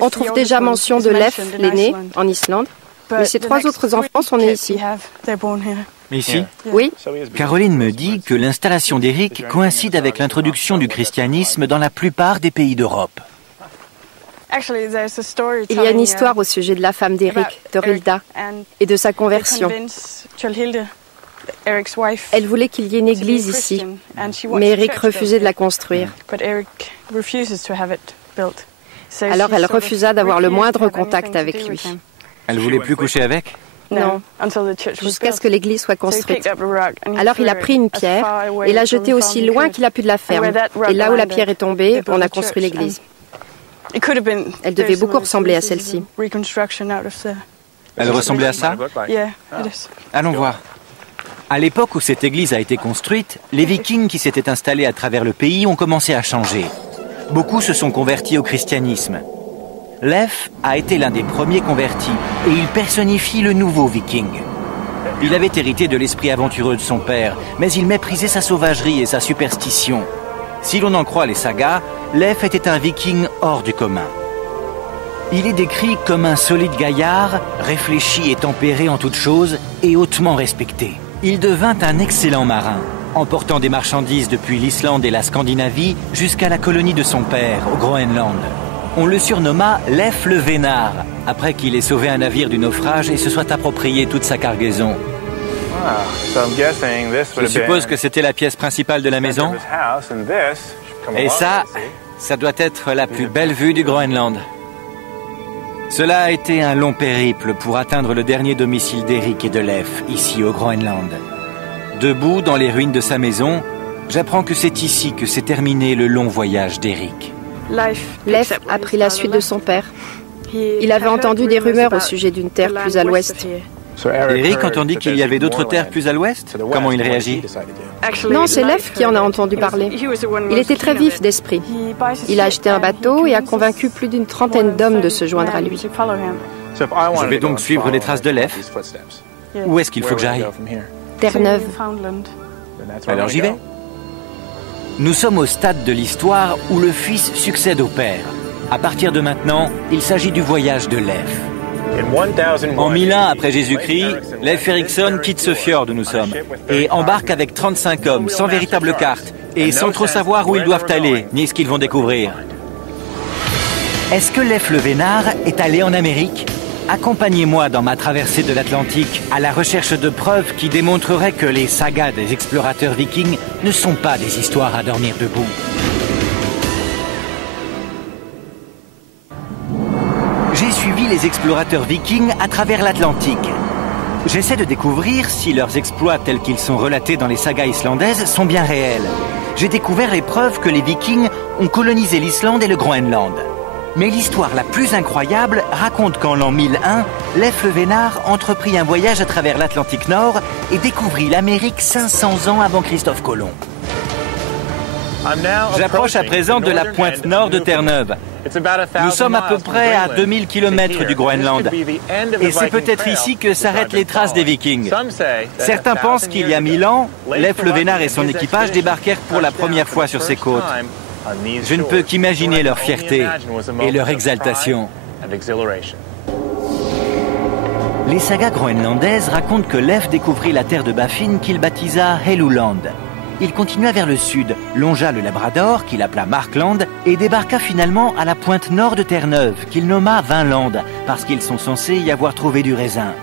On trouve déjà mention de Leif, l'aîné, en Islande, mais ses 3 autres enfants sont nés ici. Ici? Oui. Caroline me dit que l'installation d'Éric coïncide avec l'introduction du christianisme dans la plupart des pays d'Europe. Il y a une histoire au sujet de la femme d'Éric, Thorhilda, et de sa conversion. Elle voulait qu'il y ait une église ici, mais Éric refusait de la construire. Alors elle refusa d'avoir le moindre contact avec lui. Elle voulait plus coucher avec? Non, jusqu'à ce que l'église soit construite. Alors il a pris une pierre et l'a jetée aussi loin qu'il a pu de la ferme. Et là où la pierre est tombée, on a construit l'église. Elle devait beaucoup ressembler à celle-ci. Elle ressemblait à ça? Allons voir. À l'époque où cette église a été construite, les Vikings qui s'étaient installés à travers le pays ont commencé à changer. Beaucoup se sont convertis au christianisme. Leif a été l'un des premiers convertis et il personnifie le nouveau Viking. Il avait hérité de l'esprit aventureux de son père, mais il méprisait sa sauvagerie et sa superstition. Si l'on en croit les sagas, Leif était un Viking hors du commun. Il est décrit comme un solide gaillard, réfléchi et tempéré en toutes choses et hautement respecté. Il devint un excellent marin, emportant des marchandises depuis l'Islande et la Scandinavie jusqu'à la colonie de son père, au Groenland. On le surnomma Leif le Vénard, après qu'il ait sauvé un navire du naufrage et se soit approprié toute sa cargaison. Je suppose que c'était la pièce principale de la maison. Et ça doit être la plus belle vue du Groenland. Cela a été un long périple pour atteindre le dernier domicile d'Eric et de Leif, ici au Groenland. Debout dans les ruines de sa maison, j'apprends que c'est ici que s'est terminé le long voyage d'Eric. Leif a pris la suite de son père. Il avait entendu des rumeurs au sujet d'une terre plus à l'ouest. Eric entendit qu'il y avait d'autres terres plus à l'ouest? Comment il réagit? Non, c'est Leif qui en a entendu parler. Il était très vif d'esprit. Il a acheté un bateau et a convaincu plus d'une trentaine d'hommes de se joindre à lui. Je vais donc suivre les traces de Leif. Où est-ce qu'il faut que j'aille? Terre-Neuve. Alors j'y vais. Nous sommes au stade de l'histoire où le fils succède au père. À partir de maintenant, il s'agit du voyage de Leif. En 1001 après Jésus-Christ, Leif Erikson quitte ce fjord où nous sommes et embarque avec 35 hommes sans véritable carte et sans trop savoir où ils doivent aller ni ce qu'ils vont découvrir. Est-ce que Leif le Vénard est allé en Amérique? Accompagnez-moi dans ma traversée de l'Atlantique à la recherche de preuves qui démontreraient que les sagas des explorateurs vikings ne sont pas des histoires à dormir debout. J'ai suivi les explorateurs vikings à travers l'Atlantique. J'essaie de découvrir si leurs exploits tels qu'ils sont relatés dans les sagas islandaises sont bien réels. J'ai découvert les preuves que les vikings ont colonisé l'Islande et le Groenland. Mais l'histoire la plus incroyable raconte qu'en l'an 1001, Leif le Vénard entreprit un voyage à travers l'Atlantique Nord et découvrit l'Amérique 500 ans avant Christophe Colomb. J'approche à présent de la pointe nord de Terre-Neuve. Nous sommes à peu près à 2000 km du Groenland. Et c'est peut-être ici que s'arrêtent les traces des Vikings. Certains pensent qu'il y a 1000 ans, Leif le Vénard et son équipage débarquèrent pour la première fois sur ces côtes. Je ne peux qu'imaginer leur fierté et leur exaltation. Les sagas groenlandaises racontent que Leif découvrit la terre de Baffin qu'il baptisa Helluland. Il continua vers le sud, longea le Labrador, qu'il appela Markland, et débarqua finalement à la pointe nord de Terre-Neuve, qu'il nomma Vinland, parce qu'ils sont censés y avoir trouvé du raisin.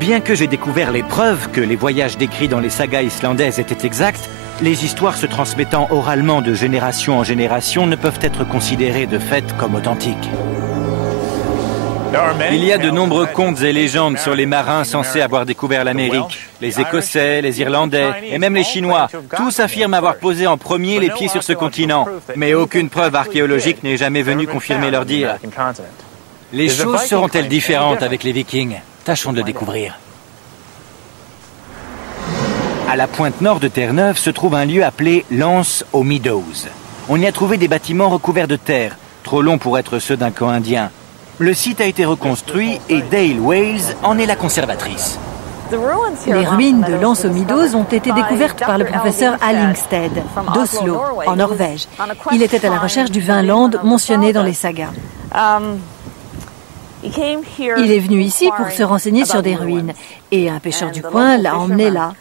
Bien que j'ai découvert les preuves que les voyages décrits dans les sagas islandaises étaient exacts, les histoires se transmettant oralement de génération en génération ne peuvent être considérées de fait comme authentiques. Il y a de nombreux contes et légendes sur les marins censés avoir découvert l'Amérique. Les Écossais, les Irlandais et même les Chinois, tous affirment avoir posé en premier les pieds sur ce continent. Mais aucune preuve archéologique n'est jamais venue confirmer leur dire. Les choses seront-elles différentes avec les Vikings? Tâchons de le découvrir. À la pointe nord de Terre-Neuve se trouve un lieu appelé l'Anse aux Meadows. On y a trouvé des bâtiments recouverts de terre, trop longs pour être ceux d'un camp indien. Le site a été reconstruit et Dale Wales en est la conservatrice. Les ruines de l'Anse aux Meadows ont été découvertes par le professeur Allingstead d'Oslo, en Norvège. Il était à la recherche du Vinland mentionné dans les sagas. Il est venu ici pour se renseigner sur des ruines et un pêcheur du coin l'a emmené là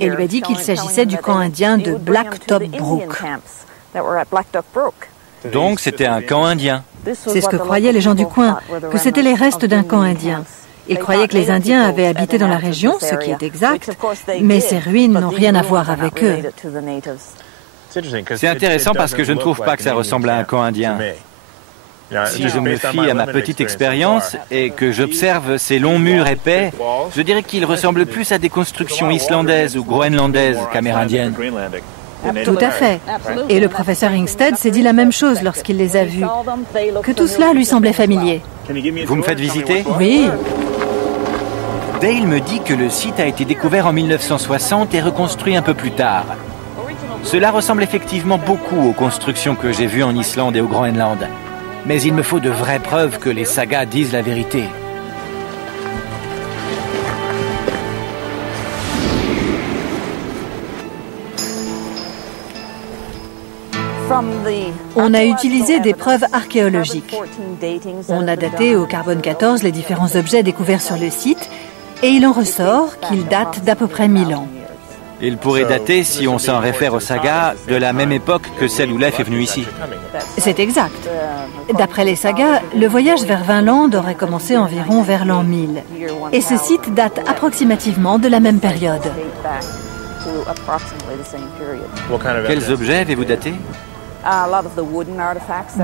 et lui a dit qu'il s'agissait du camp indien de Blacktop Brook. Donc c'était un camp indien. C'est ce que croyaient les gens du coin, que c'était les restes d'un camp indien. Ils croyaient que les Indiens avaient habité dans la région, ce qui est exact, mais ces ruines n'ont rien à voir avec eux. C'est intéressant parce que je ne trouve pas que ça ressemble à un camp indien. Si je me fie à ma petite expérience et que j'observe ces longs murs épais, je dirais qu'ils ressemblent plus à des constructions islandaises ou groenlandaises qu'amérindiennes. Tout à fait. Et le professeur Ingstead s'est dit la même chose lorsqu'il les a vus, que tout cela lui semblait familier. Vous me faites visiter? Oui. Dale me dit que le site a été découvert en 1960 et reconstruit un peu plus tard. Cela ressemble effectivement beaucoup aux constructions que j'ai vues en Islande et au Groenland. Mais il me faut de vraies preuves que les sagas disent la vérité. On a utilisé des preuves archéologiques. On a daté au carbone 14 les différents objets découverts sur le site et il en ressort qu'ils datent d'à peu près 1000 ans. Il pourrait dater, si on s'en réfère aux sagas, de la même époque que celle où Leif est venu ici. C'est exact. D'après les sagas, le voyage vers Vinland aurait commencé environ vers l'an 1000. Et ce site date approximativement de la même période. Quels objets avez-vous daté?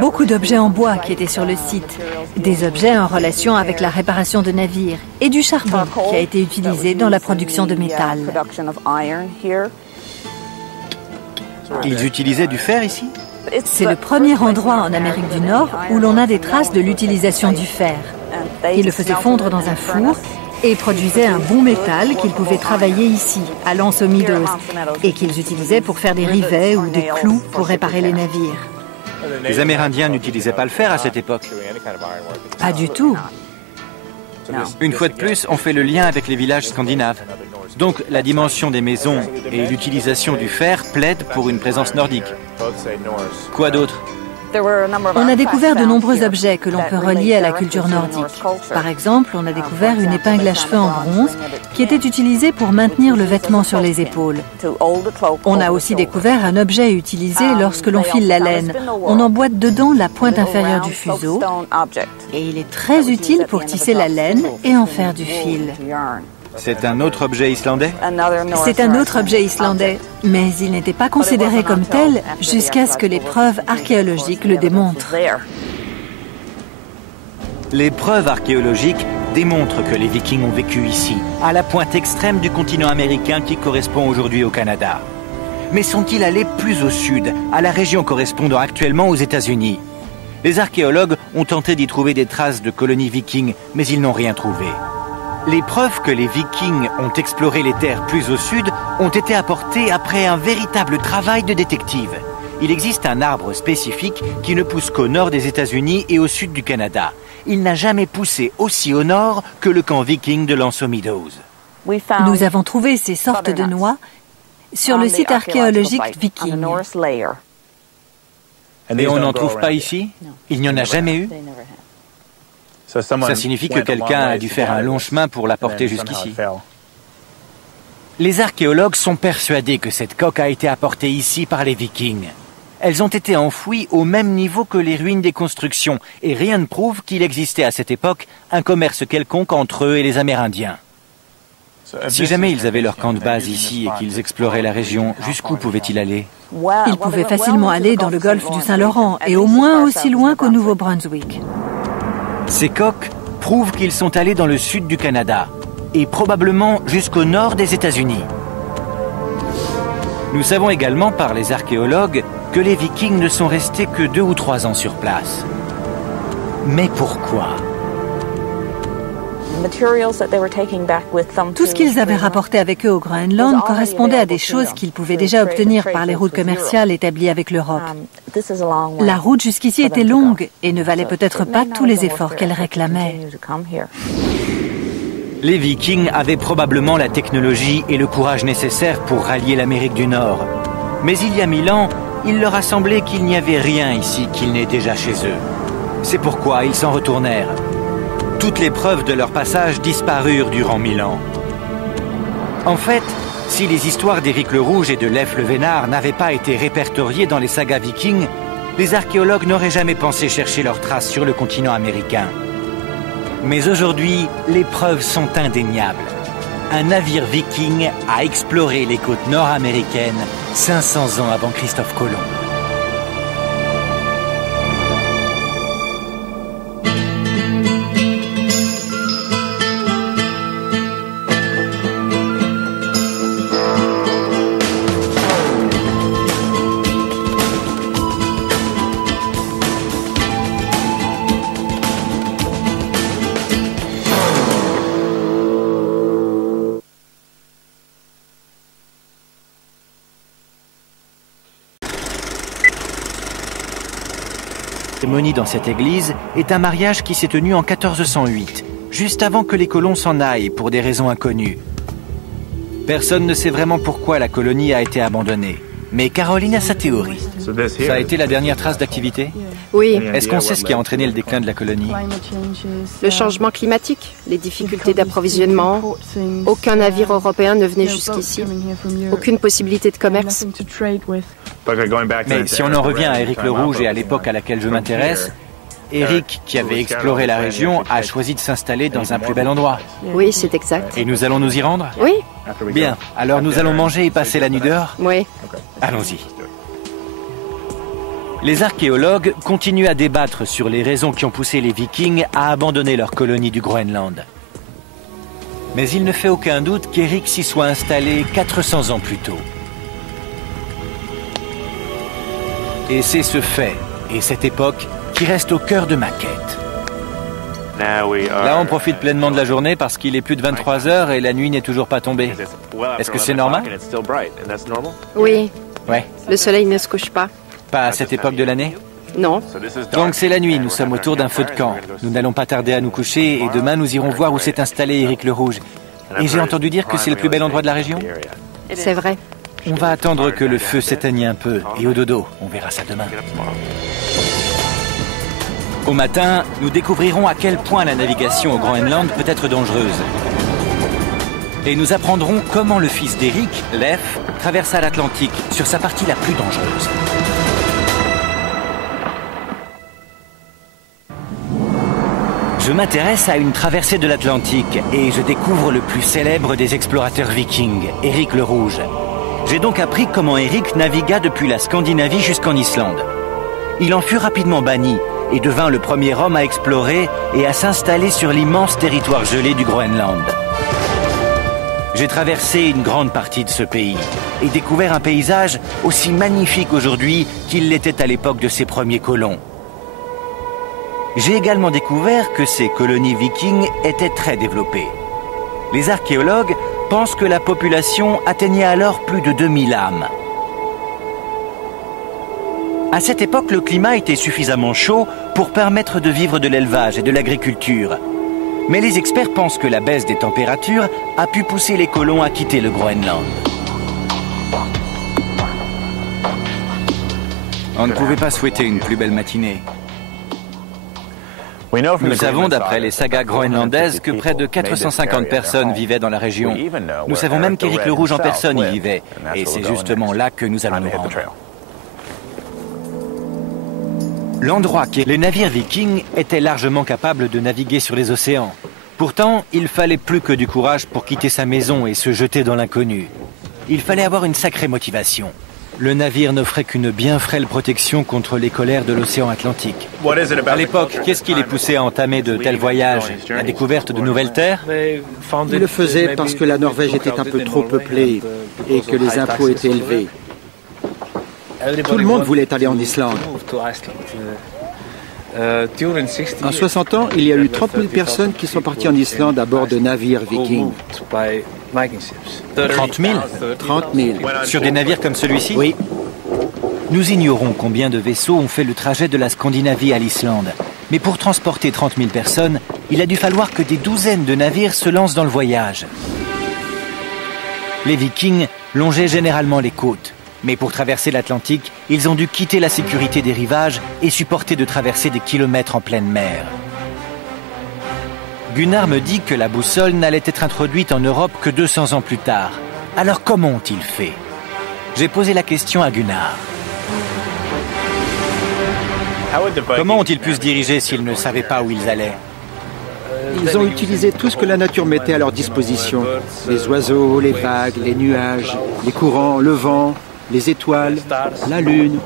Beaucoup d'objets en bois qui étaient sur le site, des objets en relation avec la réparation de navires et du charbon qui a été utilisé dans la production de métal. Ils utilisaient du fer ici? C'est le premier endroit en Amérique du Nord où l'on a des traces de l'utilisation du fer. Ils le faisaient fondre dans un four et produisaient un bon métal qu'ils pouvaient travailler ici, à Lance aux Meadows, et qu'ils utilisaient pour faire des rivets ou des clous pour réparer les navires. Les Amérindiens n'utilisaient pas le fer à cette époque? Pas du tout. Une fois de plus, on fait le lien avec les villages scandinaves. Donc la dimension des maisons et l'utilisation du fer plaident pour une présence nordique. Quoi d'autre? On a découvert de nombreux objets que l'on peut relier à la culture nordique. Par exemple, on a découvert une épingle à cheveux en bronze qui était utilisée pour maintenir le vêtement sur les épaules. On a aussi découvert un objet utilisé lorsque l'on file la laine. On emboîte dedans la pointe inférieure du fuseau et il est très utile pour tisser la laine et en faire du fil. C'est un autre objet islandais? C'est un autre objet islandais, mais il n'était pas considéré comme tel jusqu'à ce que les preuves archéologiques le démontrent. Les preuves archéologiques démontrent que les Vikings ont vécu ici, à la pointe extrême du continent américain qui correspond aujourd'hui au Canada. Mais sont-ils allés plus au sud, à la région correspondant actuellement aux États-Unis? Les archéologues ont tenté d'y trouver des traces de colonies vikings, mais ils n'ont rien trouvé. Les preuves que les Vikings ont exploré les terres plus au sud ont été apportées après un véritable travail de détective. Il existe un arbre spécifique qui ne pousse qu'au nord des États-Unis et au sud du Canada. Il n'a jamais poussé aussi au nord que le camp viking de Lance aux Meadows. Nous avons trouvé ces sortes de noix sur le site archéologique viking. Et on n'en trouve pas ici? Il n'y en a jamais eu? Ça signifie que quelqu'un a dû faire un long chemin pour la porter jusqu'ici. Les archéologues sont persuadés que cette coque a été apportée ici par les Vikings. Elles ont été enfouies au même niveau que les ruines des constructions et rien ne prouve qu'il existait à cette époque un commerce quelconque entre eux et les Amérindiens. Si jamais ils avaient leur camp de base ici et qu'ils exploraient la région, jusqu'où pouvaient-ils aller? Ils pouvaient facilement aller dans le golfe du Saint-Laurent et au moins aussi loin qu'au Nouveau-Brunswick. Ces coques prouvent qu'ils sont allés dans le sud du Canada et probablement jusqu'au nord des États-Unis. Nous savons également par les archéologues que les Vikings ne sont restés que 2 ou 3 ans sur place. Mais pourquoi? Tout ce qu'ils avaient rapporté avec eux au Groenland correspondait à des choses qu'ils pouvaient déjà obtenir par les routes commerciales établies avec l'Europe. La route jusqu'ici était longue et ne valait peut-être pas tous les efforts qu'elle réclamait. Les Vikings avaient probablement la technologie et le courage nécessaires pour rallier l'Amérique du Nord. Mais il y a 1000 ans, il leur a semblé qu'il n'y avait rien ici qu'ils n'aient déjà chez eux. C'est pourquoi ils s'en retournèrent. Toutes les preuves de leur passage disparurent durant 1000 ans. En fait, si les histoires d'Éric le Rouge et de Leif le Vénard n'avaient pas été répertoriées dans les sagas vikings, les archéologues n'auraient jamais pensé chercher leurs traces sur le continent américain. Mais aujourd'hui, les preuves sont indéniables. Un navire viking a exploré les côtes nord-américaines 500 ans avant Christophe Colomb. cérémonie dans cette église est un mariage qui s'est tenu en 1408, juste avant que les colons s'en aillent pour des raisons inconnues. Personne ne sait vraiment pourquoi la colonie a été abandonnée. Mais Caroline a sa théorie. Ça a été la dernière trace d'activité? Oui. Est-ce qu'on sait ce qui a entraîné le déclin de la colonie? Le changement climatique, les difficultés d'approvisionnement. Aucun navire européen ne venait jusqu'ici. Aucune possibilité de commerce. Mais si on en revient à Éric le Rouge et à l'époque à laquelle je m'intéresse, Éric, qui avait exploré la région, a choisi de s'installer dans un plus bel endroit. Oui, c'est exact. Et nous allons nous y rendre? Oui. Bien, alors nous allons manger et passer la nuit dehors? Oui. Allons-y. Les archéologues continuent à débattre sur les raisons qui ont poussé les Vikings à abandonner leur colonie du Groenland. Mais il ne fait aucun doute qu'Éric s'y soit installé 400 ans plus tôt. Et c'est ce fait, et cette époque, qui reste au cœur de ma quête. Là, on profite pleinement de la journée parce qu'il est plus de 23 heures et la nuit n'est toujours pas tombée. Est-ce que c'est normal? Oui. Ouais. Le soleil ne se couche pas. Pas à cette époque de l'année? Non. Donc c'est la nuit, nous sommes autour d'un feu de camp. Nous n'allons pas tarder à nous coucher et demain nous irons voir où s'est installé Éric le Rouge. Et j'ai entendu dire que c'est le plus bel endroit de la région? C'est vrai. On va attendre que le feu s'éteigne un peu et au dodo, on verra ça demain. Au matin, nous découvrirons à quel point la navigation au Groenland peut être dangereuse. Et nous apprendrons comment le fils d'Éric, Leif, traversa l'Atlantique sur sa partie la plus dangereuse. Je m'intéresse à une traversée de l'Atlantique et je découvre le plus célèbre des explorateurs vikings, Éric le Rouge. J'ai donc appris comment Éric navigua depuis la Scandinavie jusqu'en Islande. Il en fut rapidement banni et devint le premier homme à explorer et à s'installer sur l'immense territoire gelé du Groenland. J'ai traversé une grande partie de ce pays et découvert un paysage aussi magnifique aujourd'hui qu'il l'était à l'époque de ses premiers colons. J'ai également découvert que ces colonies vikings étaient très développées. Les archéologues pensent que la population atteignait alors plus de 2000 âmes. À cette époque, le climat était suffisamment chaud pour permettre de vivre de l'élevage et de l'agriculture. Mais les experts pensent que la baisse des températures a pu pousser les colons à quitter le Groenland. On ne pouvait pas souhaiter une plus belle matinée. Nous savons, d'après les sagas groenlandaises, que près de 450 personnes vivaient dans la région. Nous savons même qu'Éric le Rouge en personne y vivait. Et c'est justement là que nous allons nous rendre. L'endroit qui les navires vikings étaient largement capables de naviguer sur les océans. Pourtant, il fallait plus que du courage pour quitter sa maison et se jeter dans l'inconnu. Il fallait avoir une sacrée motivation. Le navire n'offrait qu'une bien frêle protection contre les colères de l'océan Atlantique. À l'époque, qu'est-ce qui les poussait à entamer de tels voyages? La découverte de nouvelles terres? Ils le faisaient parce que la Norvège était un peu trop peuplée et que les impôts étaient élevés. Tout le monde voulait aller en Islande. En 60 ans, il y a eu 30 000 personnes qui sont parties en Islande à bord de navires vikings. 30 000? 30 000. Sur des navires comme celui-ci? Oui. Nous ignorons combien de vaisseaux ont fait le trajet de la Scandinavie à l'Islande. Mais pour transporter 30 000 personnes, il a dû falloir que des douzaines de navires se lancent dans le voyage. Les Vikings longeaient généralement les côtes. Mais pour traverser l'Atlantique, ils ont dû quitter la sécurité des rivages et supporter de traverser des kilomètres en pleine mer. Gunnar me dit que la boussole n'allait être introduite en Europe que 200 ans plus tard. Alors comment ont-ils fait? J'ai posé la question à Gunnar. Comment ont-ils pu se diriger s'ils ne savaient pas où ils allaient? Ils ont utilisé tout ce que la nature mettait à leur disposition. Les oiseaux, les vagues, les nuages, les courants, le vent, les étoiles, la lune.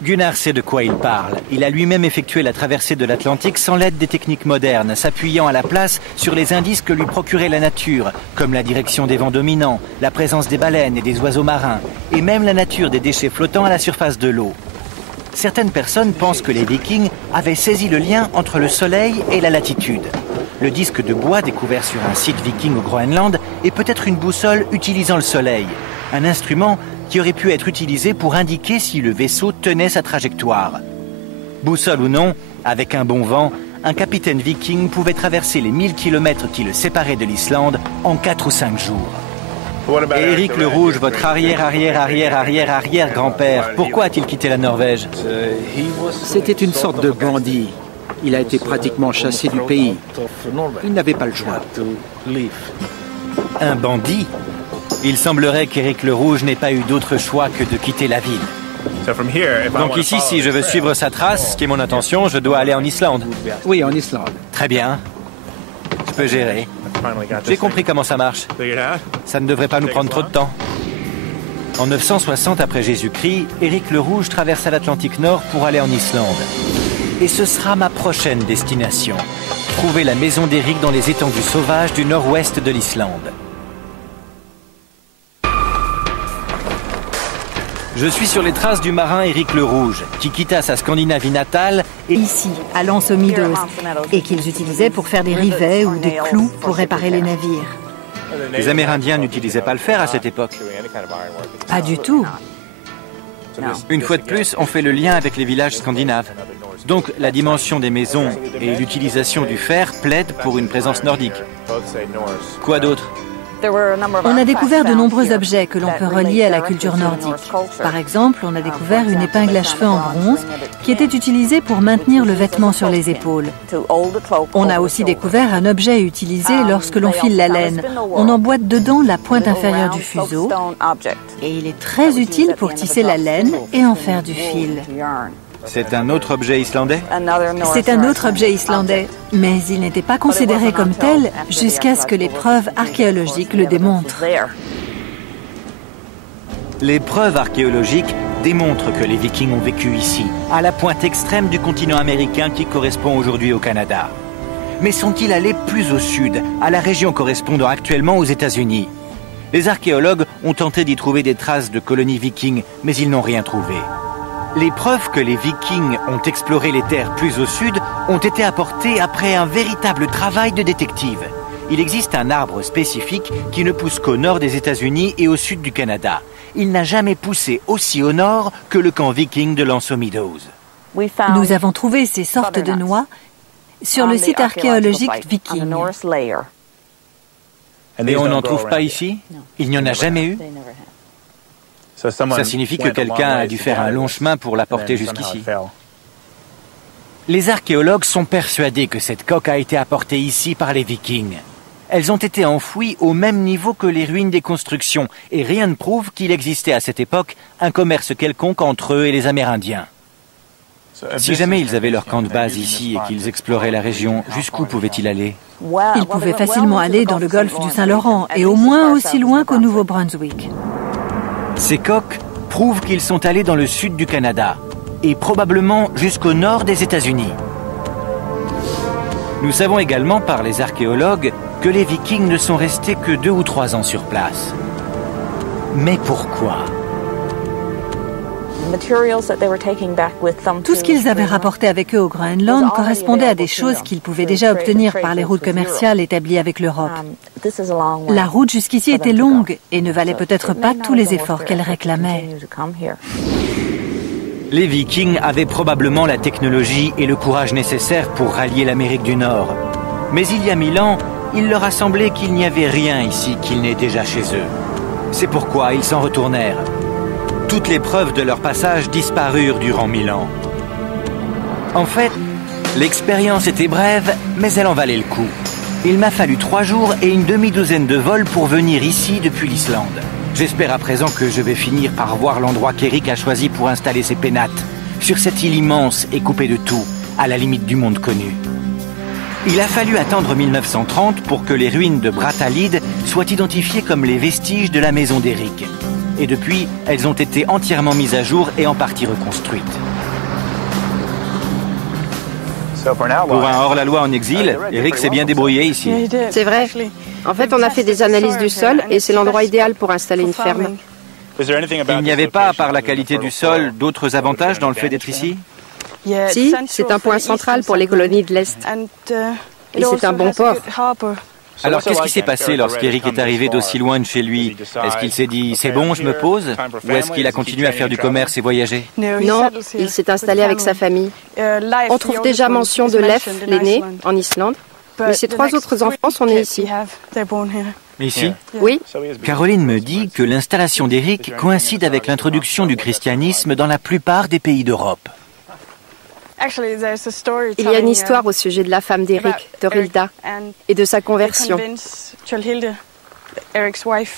Gunnar sait de quoi il parle. Il a lui-même effectué la traversée de l'Atlantique sans l'aide des techniques modernes, s'appuyant à la place sur les indices que lui procurait la nature, comme la direction des vents dominants, la présence des baleines et des oiseaux marins, et même la nature des déchets flottants à la surface de l'eau. Certaines personnes pensent que les Vikings avaient saisi le lien entre le soleil et la latitude. Le disque de bois découvert sur un site viking au Groenland est peut-être une boussole utilisant le soleil, un instrument qui aurait pu être utilisé pour indiquer si le vaisseau tenait sa trajectoire. Boussole ou non, avec un bon vent, un capitaine viking pouvait traverser les 1000 km qui le séparaient de l'Islande en 4 ou 5 jours. Et Éric le Rouge, votre arrière-arrière-arrière-arrière-arrière-grand-père, pourquoi a-t-il quitté la Norvège? C'était une sorte de bandit. Il a été pratiquement chassé du pays. Il n'avait pas le choix. Un bandit? Il semblerait qu'Éric le Rouge n'ait pas eu d'autre choix que de quitter la ville. Donc ici, si je veux suivre sa trace, ce qui est mon intention, je dois aller en Islande. Oui, en Islande. Très bien. Je peux gérer. J'ai compris comment ça marche. Ça ne devrait pas nous prendre trop de temps. En 960 après Jésus-Christ, Éric le Rouge traversa l'Atlantique Nord pour aller en Islande. Et ce sera ma prochaine destination. Trouver la maison d'Éric dans les étendues sauvages du nord-ouest de l'Islande. Je suis sur les traces du marin Éric le Rouge, qui quitta sa Scandinavie natale et ici, à Lance aux Meadows, et qu'ils utilisaient pour faire des rivets ou des clous pour réparer les navires. Les Amérindiens n'utilisaient pas le fer à cette époque. Pas du tout. Une fois de plus, on fait le lien avec les villages scandinaves. Donc la dimension des maisons et l'utilisation du fer plaident pour une présence nordique. Quoi d'autre ? On a découvert de nombreux objets que l'on peut relier à la culture nordique. Par exemple, on a découvert une épingle à cheveux en bronze qui était utilisée pour maintenir le vêtement sur les épaules. On a aussi découvert un objet utilisé lorsque l'on file la laine. On emboîte dedans la pointe inférieure du fuseau et il est très utile pour tisser la laine et en faire du fil. C'est un autre objet islandais ? C'est un autre objet islandais, mais il n'était pas considéré comme tel jusqu'à ce que les preuves archéologiques le démontrent. Les preuves archéologiques démontrent que les Vikings ont vécu ici, à la pointe extrême du continent américain qui correspond aujourd'hui au Canada. Mais sont-ils allés plus au sud, à la région correspondant actuellement aux États-Unis ? Les archéologues ont tenté d'y trouver des traces de colonies vikings, mais ils n'ont rien trouvé. Les preuves que les Vikings ont exploré les terres plus au sud ont été apportées après un véritable travail de détective. Il existe un arbre spécifique qui ne pousse qu'au nord des États-Unis et au sud du Canada. Il n'a jamais poussé aussi au nord que le camp viking de Lance aux Meadows. Nous avons trouvé ces sortes de noix sur le site archéologique viking. Et on n'en trouve pas ici ? Il n'y en a jamais eu ? Ça signifie que quelqu'un a dû faire un long chemin pour la porter jusqu'ici. Les archéologues sont persuadés que cette coque a été apportée ici par les Vikings. Elles ont été enfouies au même niveau que les ruines des constructions et rien ne prouve qu'il existait à cette époque un commerce quelconque entre eux et les Amérindiens. Si jamais ils avaient leur camp de base ici et qu'ils exploraient la région, jusqu'où pouvaient-ils aller ? Ils pouvaient facilement aller dans le golfe du Saint-Laurent et au moins aussi loin qu'au Nouveau-Brunswick. Ces coques prouvent qu'ils sont allés dans le sud du Canada et probablement jusqu'au nord des États-Unis. Nous savons également par les archéologues que les Vikings ne sont restés que 2 ou 3 ans sur place. Mais pourquoi ? Tout ce qu'ils avaient rapporté avec eux au Groenland correspondait à des choses qu'ils pouvaient déjà obtenir par les routes commerciales établies avec l'Europe. La route jusqu'ici était longue et ne valait peut-être pas tous les efforts qu'elle réclamait. Les Vikings avaient probablement la technologie et le courage nécessaires pour rallier l'Amérique du Nord. Mais il y a 1000 ans, il leur a semblé qu'il n'y avait rien ici qu'il n'ait déjà chez eux. C'est pourquoi ils s'en retournèrent. Toutes les preuves de leur passage disparurent durant 1000 ans. En fait, l'expérience était brève, mais elle en valait le coup. Il m'a fallu 3 jours et une demi-douzaine de vols pour venir ici depuis l'Islande. J'espère à présent que je vais finir par voir l'endroit qu'Éric a choisi pour installer ses pénates, sur cette île immense et coupée de tout, à la limite du monde connu. Il a fallu attendre 1930 pour que les ruines de Brattahlid soient identifiées comme les vestiges de la maison d'Éric. Et depuis, elles ont été entièrement mises à jour et en partie reconstruites. Pour un hors-la-loi en exil, Éric s'est bien débrouillé ici. C'est vrai. En fait, on a fait des analyses du sol et c'est l'endroit idéal pour installer une ferme. Il n'y avait pas, par la qualité du sol, d'autres avantages dans le fait d'être ici ? Si, c'est un point central pour les colonies de l'Est. Et c'est un bon port. Alors, qu'est-ce qui s'est passé lorsqu'Eric est arrivé d'aussi loin de chez lui? Est-ce qu'il s'est dit « c'est bon, je me pose » ou est-ce qu'il a continué à faire du commerce et voyager? Non, il s'est installé avec sa famille. On trouve déjà mention de Leif, l'aîné, en Islande, mais ses 3 autres enfants sont nés ici. Ici? Oui. Caroline me dit que l'installation d'Eric coïncide avec l'introduction du christianisme dans la plupart des pays d'Europe. Il y a une histoire au sujet de la femme d'Eric, Thorhilda, et de sa conversion.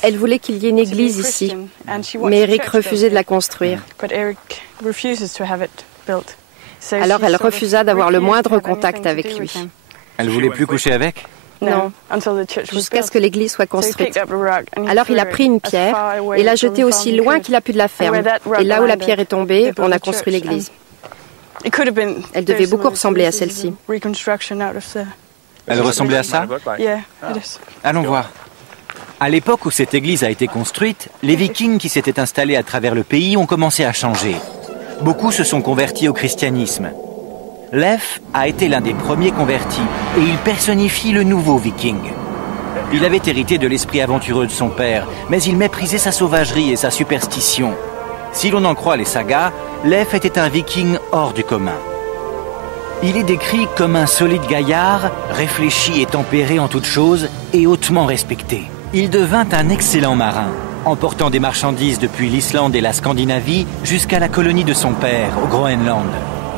Elle voulait qu'il y ait une église ici, mais Eric refusait de la construire. Alors elle refusa d'avoir le moindre contact avec lui. Elle voulait plus coucher avec? Non, jusqu'à ce que l'église soit construite. Alors il a pris une pierre et l'a jetée aussi loin qu'il a pu de la ferme. Et là où la pierre est tombée, on a construit l'église. Elle devait beaucoup ressembler à celle-ci. Elle ressemblait à ça? Allons voir. À l'époque où cette église a été construite, les Vikings qui s'étaient installés à travers le pays ont commencé à changer. Beaucoup se sont convertis au christianisme. Leif a été l'un des premiers convertis et il personnifie le nouveau Viking. Il avait hérité de l'esprit aventureux de son père, mais il méprisait sa sauvagerie et sa superstition. Si l'on en croit les sagas, Leif était un Viking hors du commun. Il est décrit comme un solide gaillard, réfléchi et tempéré en toutes choses et hautement respecté. Il devint un excellent marin, emportant des marchandises depuis l'Islande et la Scandinavie jusqu'à la colonie de son père, au Groenland.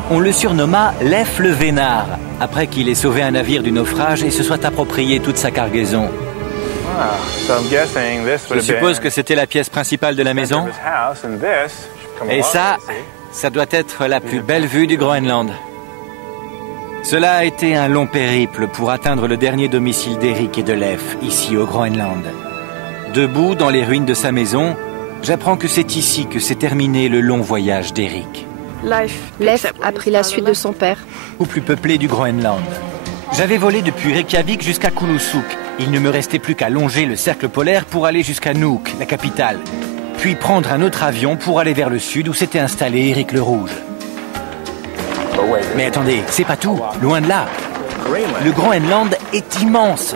On le surnomma Leif le Vénard, après qu'il ait sauvé un navire du naufrage et se soit approprié toute sa cargaison. Je suppose que c'était la pièce principale de la maison. Et ça doit être la plus belle vue du Groenland. Cela a été un long périple pour atteindre le dernier domicile d'Eric et de Leif, ici au Groenland. Debout dans les ruines de sa maison, j'apprends que c'est ici que s'est terminé le long voyage d'Eric. Leif a pris la suite de son père. Au plus peuplé du Groenland. J'avais volé depuis Reykjavik jusqu'à Kulusuk. Il ne me restait plus qu'à longer le cercle polaire pour aller jusqu'à Nuuk, la capitale. Puis prendre un autre avion pour aller vers le sud où s'était installé Éric le Rouge. Mais attendez, c'est pas tout, loin de là. Le Groenland est immense.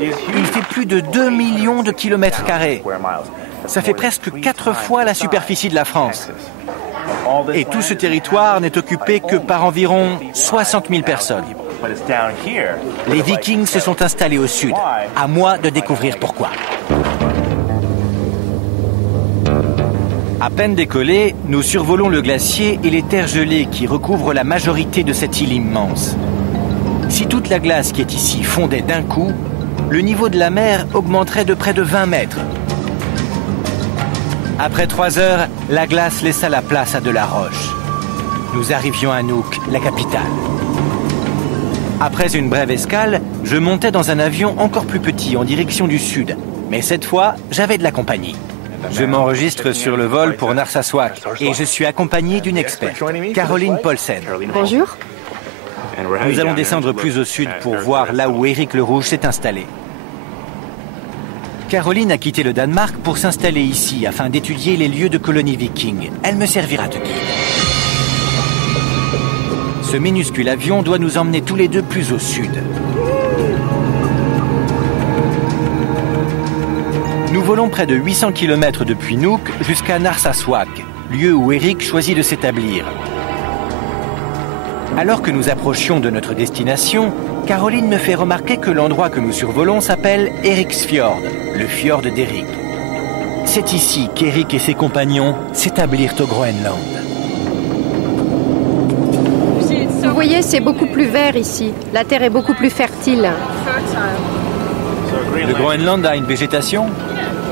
Il fait plus de 2 millions de kilomètres carrés. Ça fait presque 4 fois la superficie de la France. Et tout ce territoire n'est occupé que par environ 60 000 personnes. Les Vikings se sont installés au sud. À moi de découvrir pourquoi. À peine décollés, nous survolons le glacier et les terres gelées qui recouvrent la majorité de cette île immense. Si toute la glace qui est ici fondait d'un coup, le niveau de la mer augmenterait de près de 20 mètres. Après 3 heures, la glace laissa la place à de la roche. Nous arrivions à Nuuk, la capitale. Après une brève escale, je montais dans un avion encore plus petit en direction du sud. Mais cette fois, j'avais de la compagnie. Je m'enregistre sur le vol pour Narsarsuaq et je suis accompagné d'une experte, Caroline Paulsen. Bonjour. Nous allons descendre plus au sud pour voir là où Éric le Rouge s'est installé. Caroline a quitté le Danemark pour s'installer ici afin d'étudier les lieux de colonies vikings. Elle me servira de guide. Ce minuscule avion doit nous emmener tous les deux plus au sud. Nous volons près de 800 km depuis Nuuk jusqu'à Narsarsuaq, lieu où Éric choisit de s'établir. Alors que nous approchions de notre destination, Caroline me fait remarquer que l'endroit que nous survolons s'appelle Eriksfjord, le fjord d'Éric. C'est ici qu'Éric et ses compagnons s'établirent au Groenland. Vous voyez, c'est beaucoup plus vert ici. La terre est beaucoup plus fertile. Le Groenland a une végétation ?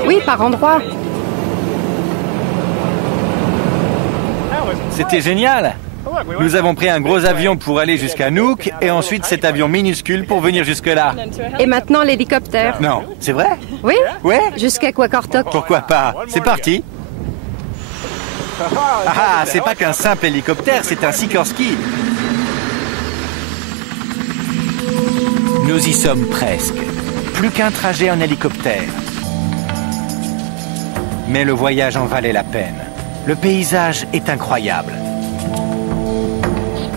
Oui, par endroits. C'était génial! Nous avons pris un gros avion pour aller jusqu'à Nuuk et ensuite cet avion minuscule pour venir jusque-là. Et maintenant l'hélicoptère. Non, c'est vrai? Oui? Ouais? Jusqu'à Qaqortoq. Pourquoi pas? C'est parti! Ah, c'est pas qu'un simple hélicoptère, c'est un Sikorsky. Nous y sommes presque. Plus qu'un trajet en hélicoptère. Mais le voyage en valait la peine. Le paysage est incroyable.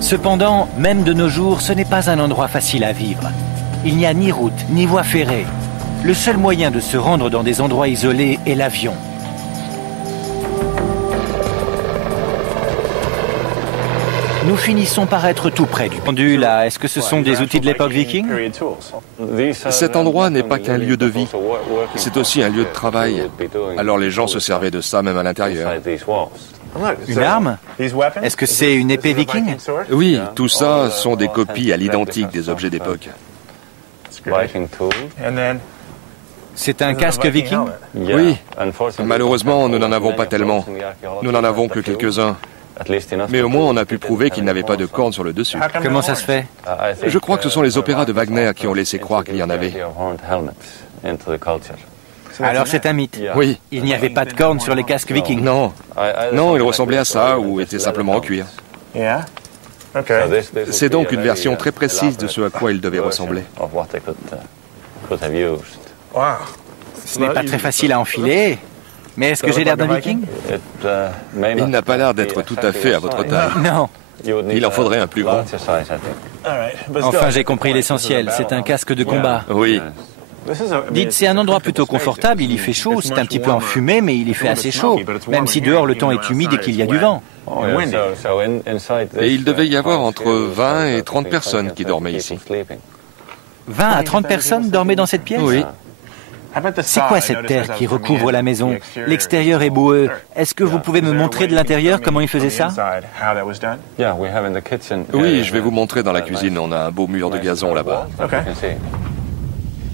Cependant, même de nos jours, ce n'est pas un endroit facile à vivre. Il n'y a ni route, ni voie ferrée. Le seul moyen de se rendre dans des endroits isolés est l'avion. Nous finissons par être tout près du pendu, là. Est-ce que ce sont des outils de l'époque viking? Cet endroit n'est pas qu'un lieu de vie, c'est aussi un lieu de travail. Alors les gens se servaient de ça même à l'intérieur. Une arme? Est-ce que c'est une épée viking? Oui, tout ça sont des copies à l'identique des objets d'époque. C'est un casque viking? Oui, malheureusement nous n'en avons pas tellement. Nous n'en avons que quelques-uns. Mais au moins on a pu prouver qu'il n'avait pas de cornes sur le dessus. Comment ça se fait? Je crois que ce sont les opéras de Wagner qui ont laissé croire qu'il y en avait. Alors c'est un mythe? Oui. Il n'y avait pas de cornes sur les casques vikings? Non. Non, ils ressemblaient à ça ou étaient simplement en cuir. C'est donc une version très précise de ce à quoi ils devaient ressembler. Ce n'est pas très facile à enfiler. Mais est-ce que j'ai l'air d'un viking? Il n'a pas l'air d'être tout à fait à votre taille. Non. Il en faudrait un plus grand. Enfin, j'ai compris l'essentiel. C'est un casque de combat. Oui. Dites, c'est un endroit plutôt confortable, il y fait chaud, c'est un petit peu enfumé, mais il y fait assez chaud, même si dehors le temps est humide et qu'il y a du vent. Et il devait y avoir entre 20 et 30 personnes qui dormaient ici. 20 à 30 personnes dormaient dans cette pièce? Oui. C'est quoi cette terre qui recouvre la maison? L'extérieur est boueux. Est-ce que vous pouvez me montrer de l'intérieur comment ils faisaient ça? Oui, je vais vous montrer dans la cuisine. On a un beau mur de gazon là-bas.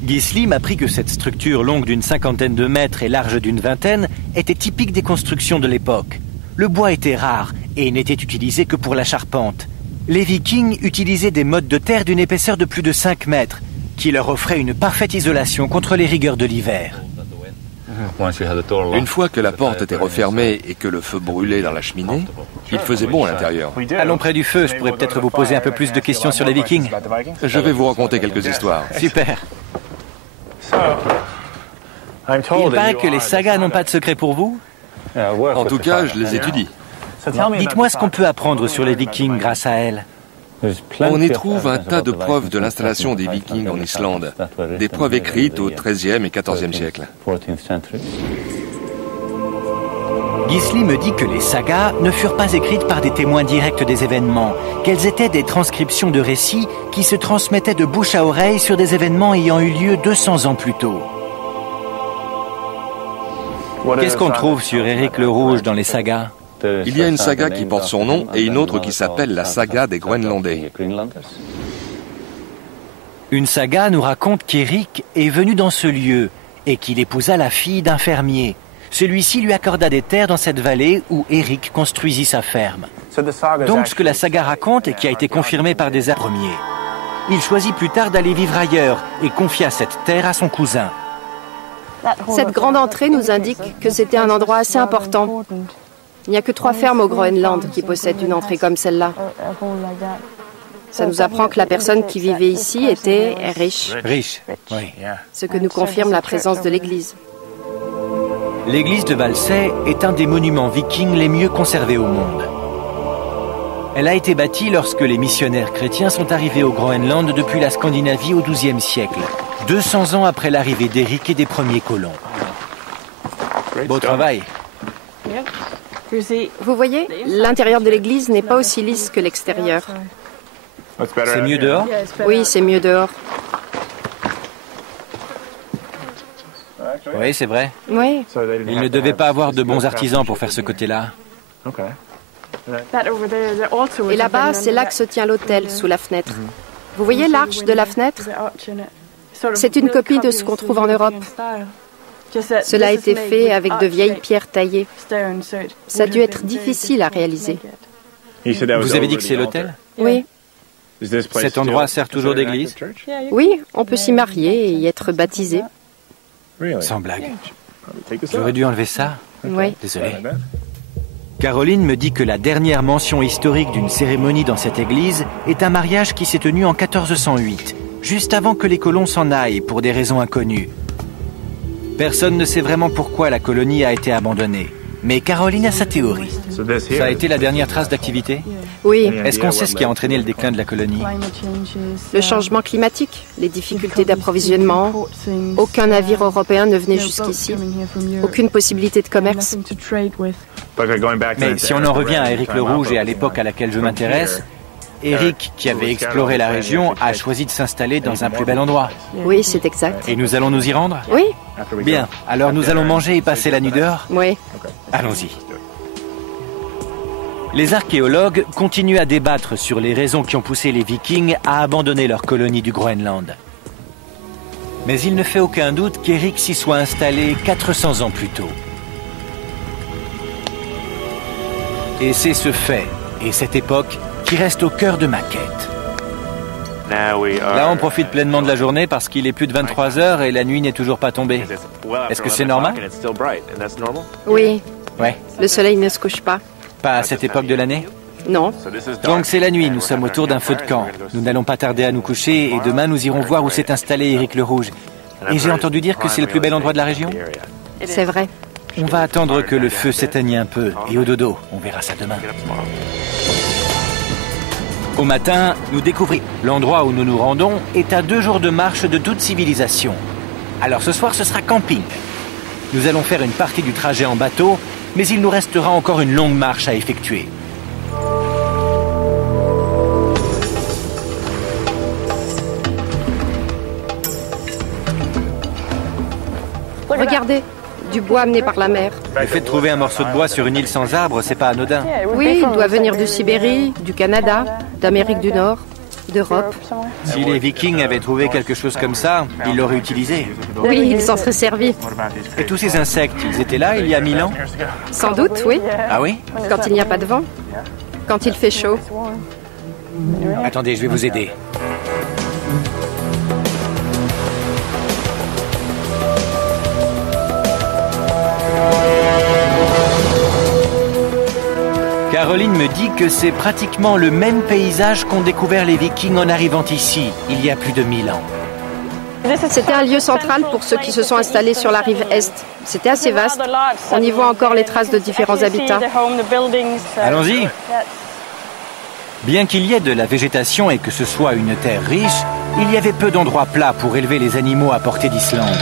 Gisli m'apprit que cette structure longue d'une 50aine de mètres et large d'une 20aine était typique des constructions de l'époque. Le bois était rare et n'était utilisé que pour la charpente. Les Vikings utilisaient des mottes de terre d'une épaisseur de plus de 5 mètres, qui leur offrait une parfaite isolation contre les rigueurs de l'hiver. Une fois que la porte était refermée et que le feu brûlait dans la cheminée, il faisait bon à l'intérieur. Allons près du feu, je pourrais peut-être vous poser un peu plus de questions sur les Vikings. Je vais vous raconter quelques histoires. Super. Il paraît que les sagas n'ont pas de secret pour vous? En tout cas, je les étudie. Dites-moi ce qu'on peut apprendre sur les Vikings grâce à elles. On y trouve un tas de preuves de l'installation des Vikings en Islande, des preuves écrites au XIIIe et XIVe siècle. Gisli me dit que les sagas ne furent pas écrites par des témoins directs des événements, qu'elles étaient des transcriptions de récits qui se transmettaient de bouche à oreille sur des événements ayant eu lieu 200 ans plus tôt. Qu'est-ce qu'on trouve sur Éric le Rouge dans les sagas? Il y a une saga qui porte son nom et une autre qui s'appelle la saga des Groenlandais. Une saga nous raconte qu'Éric est venu dans ce lieu et qu'il épousa la fille d'un fermier. Celui-ci lui accorda des terres dans cette vallée où Éric construisit sa ferme. Donc ce que la saga raconte et qui a été confirmé par des premiers. Il choisit plus tard d'aller vivre ailleurs et confia cette terre à son cousin. Cette grande entrée nous indique que c'était un endroit assez important. Il n'y a que 3 fermes au Groenland qui possèdent une entrée comme celle-là. Ça nous apprend que la personne qui vivait ici était riche. Riche, oui. Ce que nous confirme la présence de l'église. L'église de Valsay est un des monuments vikings les mieux conservés au monde. Elle a été bâtie lorsque les missionnaires chrétiens sont arrivés au Groenland depuis la Scandinavie au XIIe siècle, 200 ans après l'arrivée d'Éric et des premiers colons. Beau travail. Vous voyez, l'intérieur de l'église n'est pas aussi lisse que l'extérieur. C'est mieux dehors? Oui, c'est mieux dehors. Oui, c'est vrai. Oui. Il ne devait pas avoir de bons artisans pour faire ce côté-là. Et là-bas, c'est là que se tient l'autel, sous la fenêtre. Vous voyez l'arche de la fenêtre? C'est une copie de ce qu'on trouve en Europe. Cela a été fait avec de vieilles pierres taillées. Ça a dû être difficile à réaliser. Vous avez dit que c'est l'autel? Oui. Cet endroit sert toujours d'église? Oui, on peut s'y marier et y être baptisé. Sans blague. J'aurais dû enlever ça. Oui. Désolé. Caroline me dit que la dernière mention historique d'une cérémonie dans cette église est un mariage qui s'est tenu en 1408, juste avant que les colons s'en aillent pour des raisons inconnues. Personne ne sait vraiment pourquoi la colonie a été abandonnée. Mais Caroline a sa théorie. Ça a été la dernière trace d'activité? Oui. Est-ce qu'on sait ce qui a entraîné le déclin de la colonie? Le changement climatique, les difficultés d'approvisionnement. Aucun navire européen ne venait jusqu'ici. Aucune possibilité de commerce. Mais si on en revient à Éric le Rouge et à l'époque à laquelle je m'intéresse, Éric, qui avait exploré la région, a choisi de s'installer dans un plus bel endroit. Oui, c'est exact. Et nous allons nous y rendre? Oui. Bien, alors nous allons manger et passer la nuit dehors? Oui. Allons-y. Les archéologues continuent à débattre sur les raisons qui ont poussé les Vikings à abandonner leur colonie du Groenland. Mais il ne fait aucun doute qu'Éric s'y soit installé 400 ans plus tôt. Et c'est ce fait, et cette époque, qui reste au cœur de ma quête. Là, on profite pleinement de la journée parce qu'il est plus de 23 heures et la nuit n'est toujours pas tombée. Est-ce que c'est normal? Oui. Ouais. Le soleil ne se couche pas. Pas à cette époque de l'année? Non. Donc c'est la nuit, nous sommes autour d'un feu de camp. Nous n'allons pas tarder à nous coucher et demain nous irons voir où s'est installé Éric le Rouge. Et j'ai entendu dire que c'est le plus bel endroit de la région? C'est vrai. On va attendre que le feu s'éteigne un peu et au dodo, on verra ça demain. Au matin, nous découvrons l'endroit où nous nous rendons est à 2 jours de marche de toute civilisation. Alors ce soir, ce sera camping. Nous allons faire une partie du trajet en bateau, mais il nous restera encore une longue marche à effectuer. Regardez, du bois amené par la mer. Le fait de trouver un morceau de bois sur une île sans arbre, c'est pas anodin. Oui, il doit venir de Sibérie, du Canada, d'Amérique du Nord, d'Europe. Si les Vikings avaient trouvé quelque chose comme ça, ils l'auraient utilisé. Oui, ils s'en seraient servis. Et tous ces insectes, ils étaient là il y a 1000 ans? Sans doute, oui. Ah oui? Quand il n'y a pas de vent. Quand il fait chaud. Attendez, je vais vous aider. Caroline me dit que c'est pratiquement le même paysage qu'ont découvert les Vikings en arrivant ici, il y a plus de 1000 ans. C'était un lieu central pour ceux qui se sont installés sur la rive est. C'était assez vaste. On y voit encore les traces de différents habitats. Allons-y. Bien qu'il y ait de la végétation et que ce soit une terre riche, il y avait peu d'endroits plats pour élever les animaux à portée d'Islande.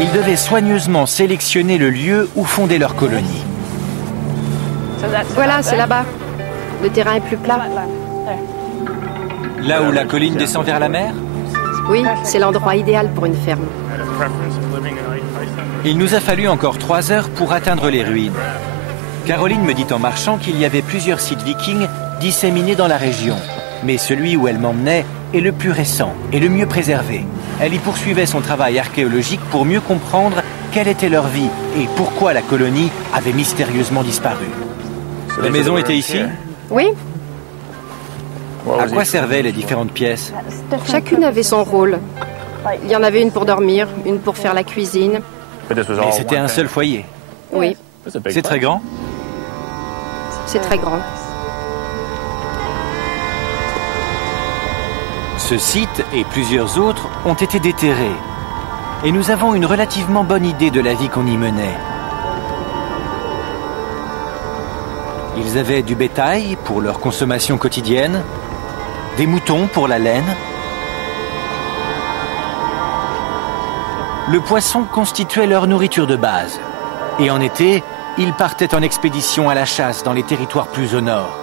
Ils devaient soigneusement sélectionner le lieu où fonder leur colonie. Voilà, c'est là-bas. Le terrain est plus plat. Là où la colline descend vers la mer? Oui, c'est l'endroit idéal pour une ferme. Il nous a fallu encore 3 heures pour atteindre les ruines. Caroline me dit en marchant qu'il y avait plusieurs sites vikings disséminés dans la région. Mais celui où elle m'emmenait est le plus récent et le mieux préservé. Elle y poursuivait son travail archéologique pour mieux comprendre quelle était leur vie et pourquoi la colonie avait mystérieusement disparu. La maison était ici? Oui. À quoi servaient les différentes pièces? Chacune avait son rôle. Il y en avait une pour dormir, une pour faire la cuisine. Mais c'était un seul foyer? Oui. C'est très grand? C'est très grand. Ce site et plusieurs autres ont été déterrés. Et nous avons une relativement bonne idée de la vie qu'on y menait. Ils avaient du bétail pour leur consommation quotidienne, des moutons pour la laine. Le poisson constituait leur nourriture de base. Et en été, ils partaient en expédition à la chasse dans les territoires plus au nord.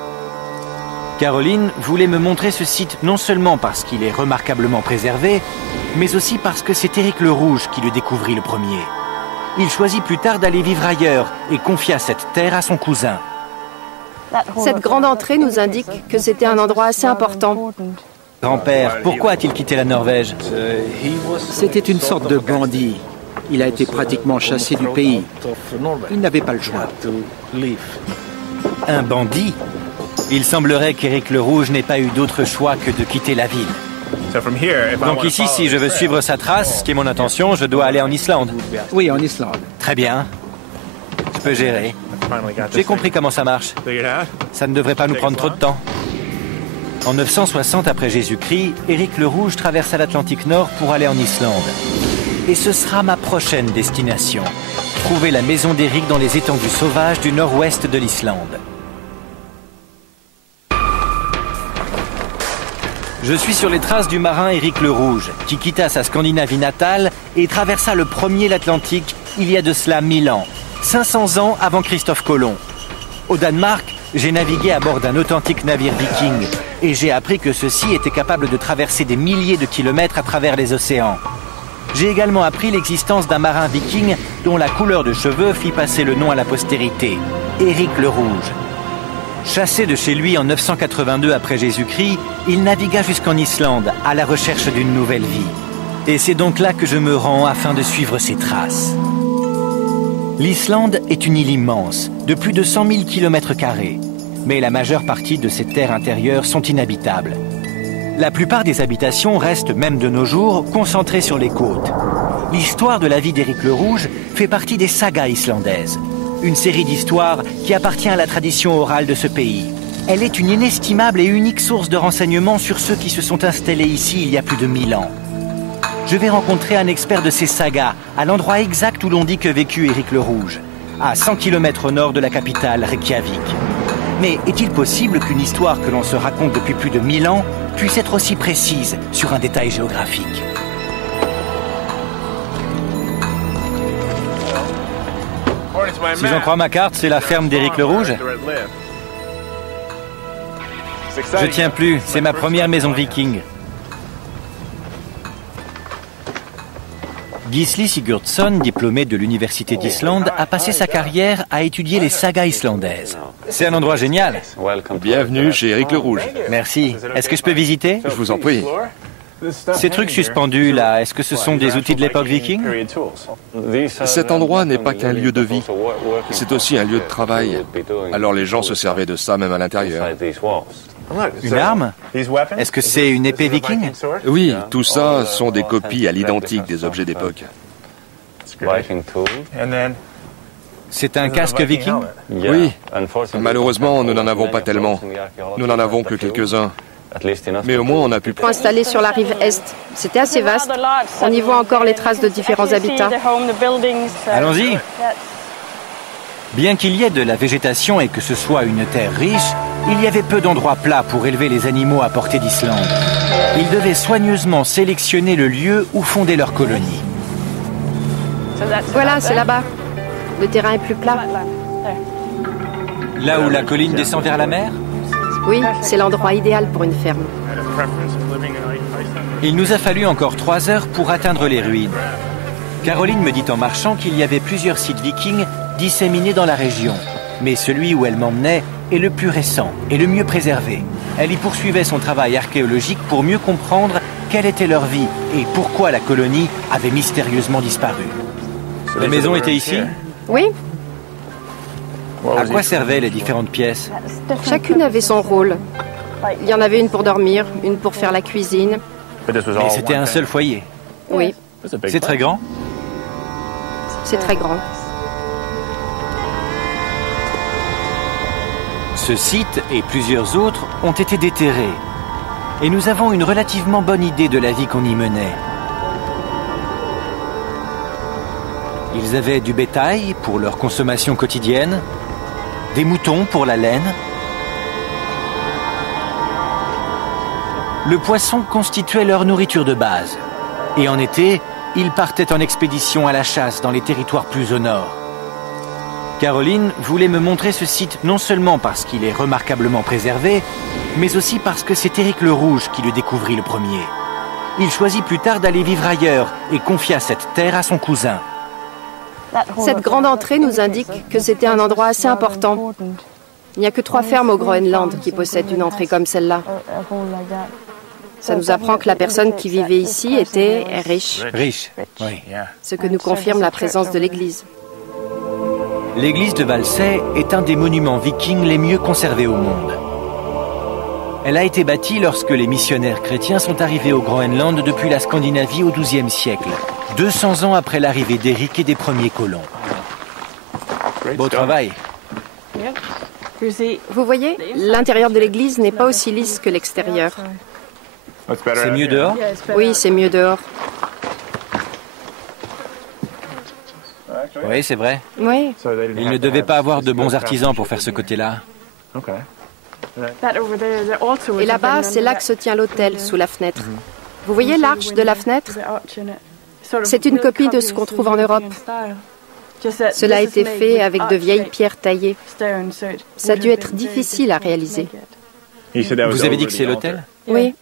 Caroline voulait me montrer ce site non seulement parce qu'il est remarquablement préservé, mais aussi parce que c'est Éric le Rouge qui le découvrit le premier. Il choisit plus tard d'aller vivre ailleurs et confia cette terre à son cousin. Cette grande entrée nous indique que c'était un endroit assez important. Grand-père, pourquoi a-t-il quitté la Norvège? C'était une sorte de bandit. Il a été pratiquement chassé du pays. Il n'avait pas le choix. Un bandit? Il semblerait qu'Éric le Rouge n'ait pas eu d'autre choix que de quitter la ville. Donc ici, si je veux suivre sa trace, ce qui est mon intention, je dois aller en Islande. Oui, en Islande. Très bien. Je peux gérer. J'ai compris comment ça marche. Ça ne devrait pas nous prendre trop de temps. En 960 après Jésus-Christ, Éric le Rouge traversa l'Atlantique Nord pour aller en Islande. Et ce sera ma prochaine destination, trouver la maison d'Éric dans les étendues sauvages du nord-ouest de l'Islande. Je suis sur les traces du marin Éric le Rouge, qui quitta sa Scandinavie natale et traversa le premier l'Atlantique il y a de cela 1000 ans, 500 ans avant Christophe Colomb. Au Danemark, j'ai navigué à bord d'un authentique navire viking et j'ai appris que ceux-ci étaient capables de traverser des milliers de kilomètres à travers les océans. J'ai également appris l'existence d'un marin viking dont la couleur de cheveux fit passer le nom à la postérité, Éric le Rouge. Chassé de chez lui en 982 après Jésus-Christ, il navigua jusqu'en Islande à la recherche d'une nouvelle vie. Et c'est donc là que je me rends afin de suivre ses traces. L'Islande est une île immense, de plus de 100 000 km², mais la majeure partie de ses terres intérieures sont inhabitables. La plupart des habitations restent, même de nos jours, concentrées sur les côtes. L'histoire de la vie d'Éric le Rouge fait partie des sagas islandaises. Une série d'histoires qui appartient à la tradition orale de ce pays. Elle est une inestimable et unique source de renseignements sur ceux qui se sont installés ici il y a plus de 1000 ans. Je vais rencontrer un expert de ces sagas à l'endroit exact où l'on dit que vécut Éric le Rouge, à 100 km au nord de la capitale, Reykjavik. Mais est-il possible qu'une histoire que l'on se raconte depuis plus de 1000 ans puisse être aussi précise sur un détail géographique ? Si j'en crois ma carte, c'est la ferme d'Éric le Rouge. Je tiens plus, c'est ma première maison viking. Gisli Sigurdsson, diplômé de l'Université d'Islande, a passé sa carrière à étudier les sagas islandaises. C'est un endroit génial. Bienvenue chez Éric le Rouge. Merci. Est-ce que je peux visiter ? Je vous en prie. Ces trucs suspendus là, est-ce que ce sont des outils de l'époque viking ? Cet endroit n'est pas qu'un lieu de vie, c'est aussi un lieu de travail. Alors les gens se servaient de ça même à l'intérieur. Une arme ? Est-ce que c'est une épée viking ? Oui, tout ça sont des copies à l'identique des objets d'époque. C'est un casque viking ? Oui, malheureusement nous n'en avons pas tellement. Nous n'en avons que quelques-uns. Mais au moins on a pu... Installé sur la rive est, c'était assez vaste. On y voit encore les traces de différents habitats. Allons-y. Bien qu'il y ait de la végétation et que ce soit une terre riche, il y avait peu d'endroits plats pour élever les animaux à portée d'Islande. Ils devaient soigneusement sélectionner le lieu où fonder leur colonie. Voilà, c'est là-bas. Le terrain est plus plat. Là où la colline descend vers la mer ? Oui, c'est l'endroit idéal pour une ferme. Il nous a fallu encore 3 heures pour atteindre les ruines. Caroline me dit en marchant qu'il y avait plusieurs sites vikings disséminés dans la région. Mais celui où elle m'emmenait est le plus récent et le mieux préservé. Elle y poursuivait son travail archéologique pour mieux comprendre quelle était leur vie et pourquoi la colonie avait mystérieusement disparu. La maison était ici ? Oui. À quoi servaient les différentes pièces ? Chacune avait son rôle. Il y en avait une pour dormir, une pour faire la cuisine. Mais c'était un seul foyer. Oui. C'est très grand ? C'est très grand. Ce site et plusieurs autres ont été déterrés. Et nous avons une relativement bonne idée de la vie qu'on y menait. Ils avaient du bétail pour leur consommation quotidienne, des moutons pour la laine. Le poisson constituait leur nourriture de base. Et en été, ils partaient en expédition à la chasse dans les territoires plus au nord. Caroline voulait me montrer ce site non seulement parce qu'il est remarquablement préservé, mais aussi parce que c'est Éric le Rouge qui le découvrit le premier. Il choisit plus tard d'aller vivre ailleurs et confia cette terre à son cousin. Cette grande entrée nous indique que c'était un endroit assez important. Il n'y a que 3 fermes au Groenland qui possèdent une entrée comme celle-là. Ça nous apprend que la personne qui vivait ici était riche. Riche, oui. Ce que nous confirme la présence de l'église. L'église de Valsay est un des monuments vikings les mieux conservés au monde. Elle a été bâtie lorsque les missionnaires chrétiens sont arrivés au Groenland depuis la Scandinavie au XIIe siècle, 200 ans après l'arrivée d'Éric et des premiers colons. Beau travail. Vous voyez, l'intérieur de l'église n'est pas aussi lisse que l'extérieur. C'est mieux dehors ? Oui, c'est mieux dehors. Oui, c'est vrai. Oui. Ils ne devaient pas avoir de bons artisans pour faire ce côté-là. Et là-bas, c'est là que se tient l'hôtel, sous la fenêtre. Vous voyez l'arche de la fenêtre? C'est une copie de ce qu'on trouve en Europe. Cela a été fait avec de vieilles pierres taillées. Ça a dû être difficile à réaliser. Vous avez dit que c'est l'hôtel? Oui.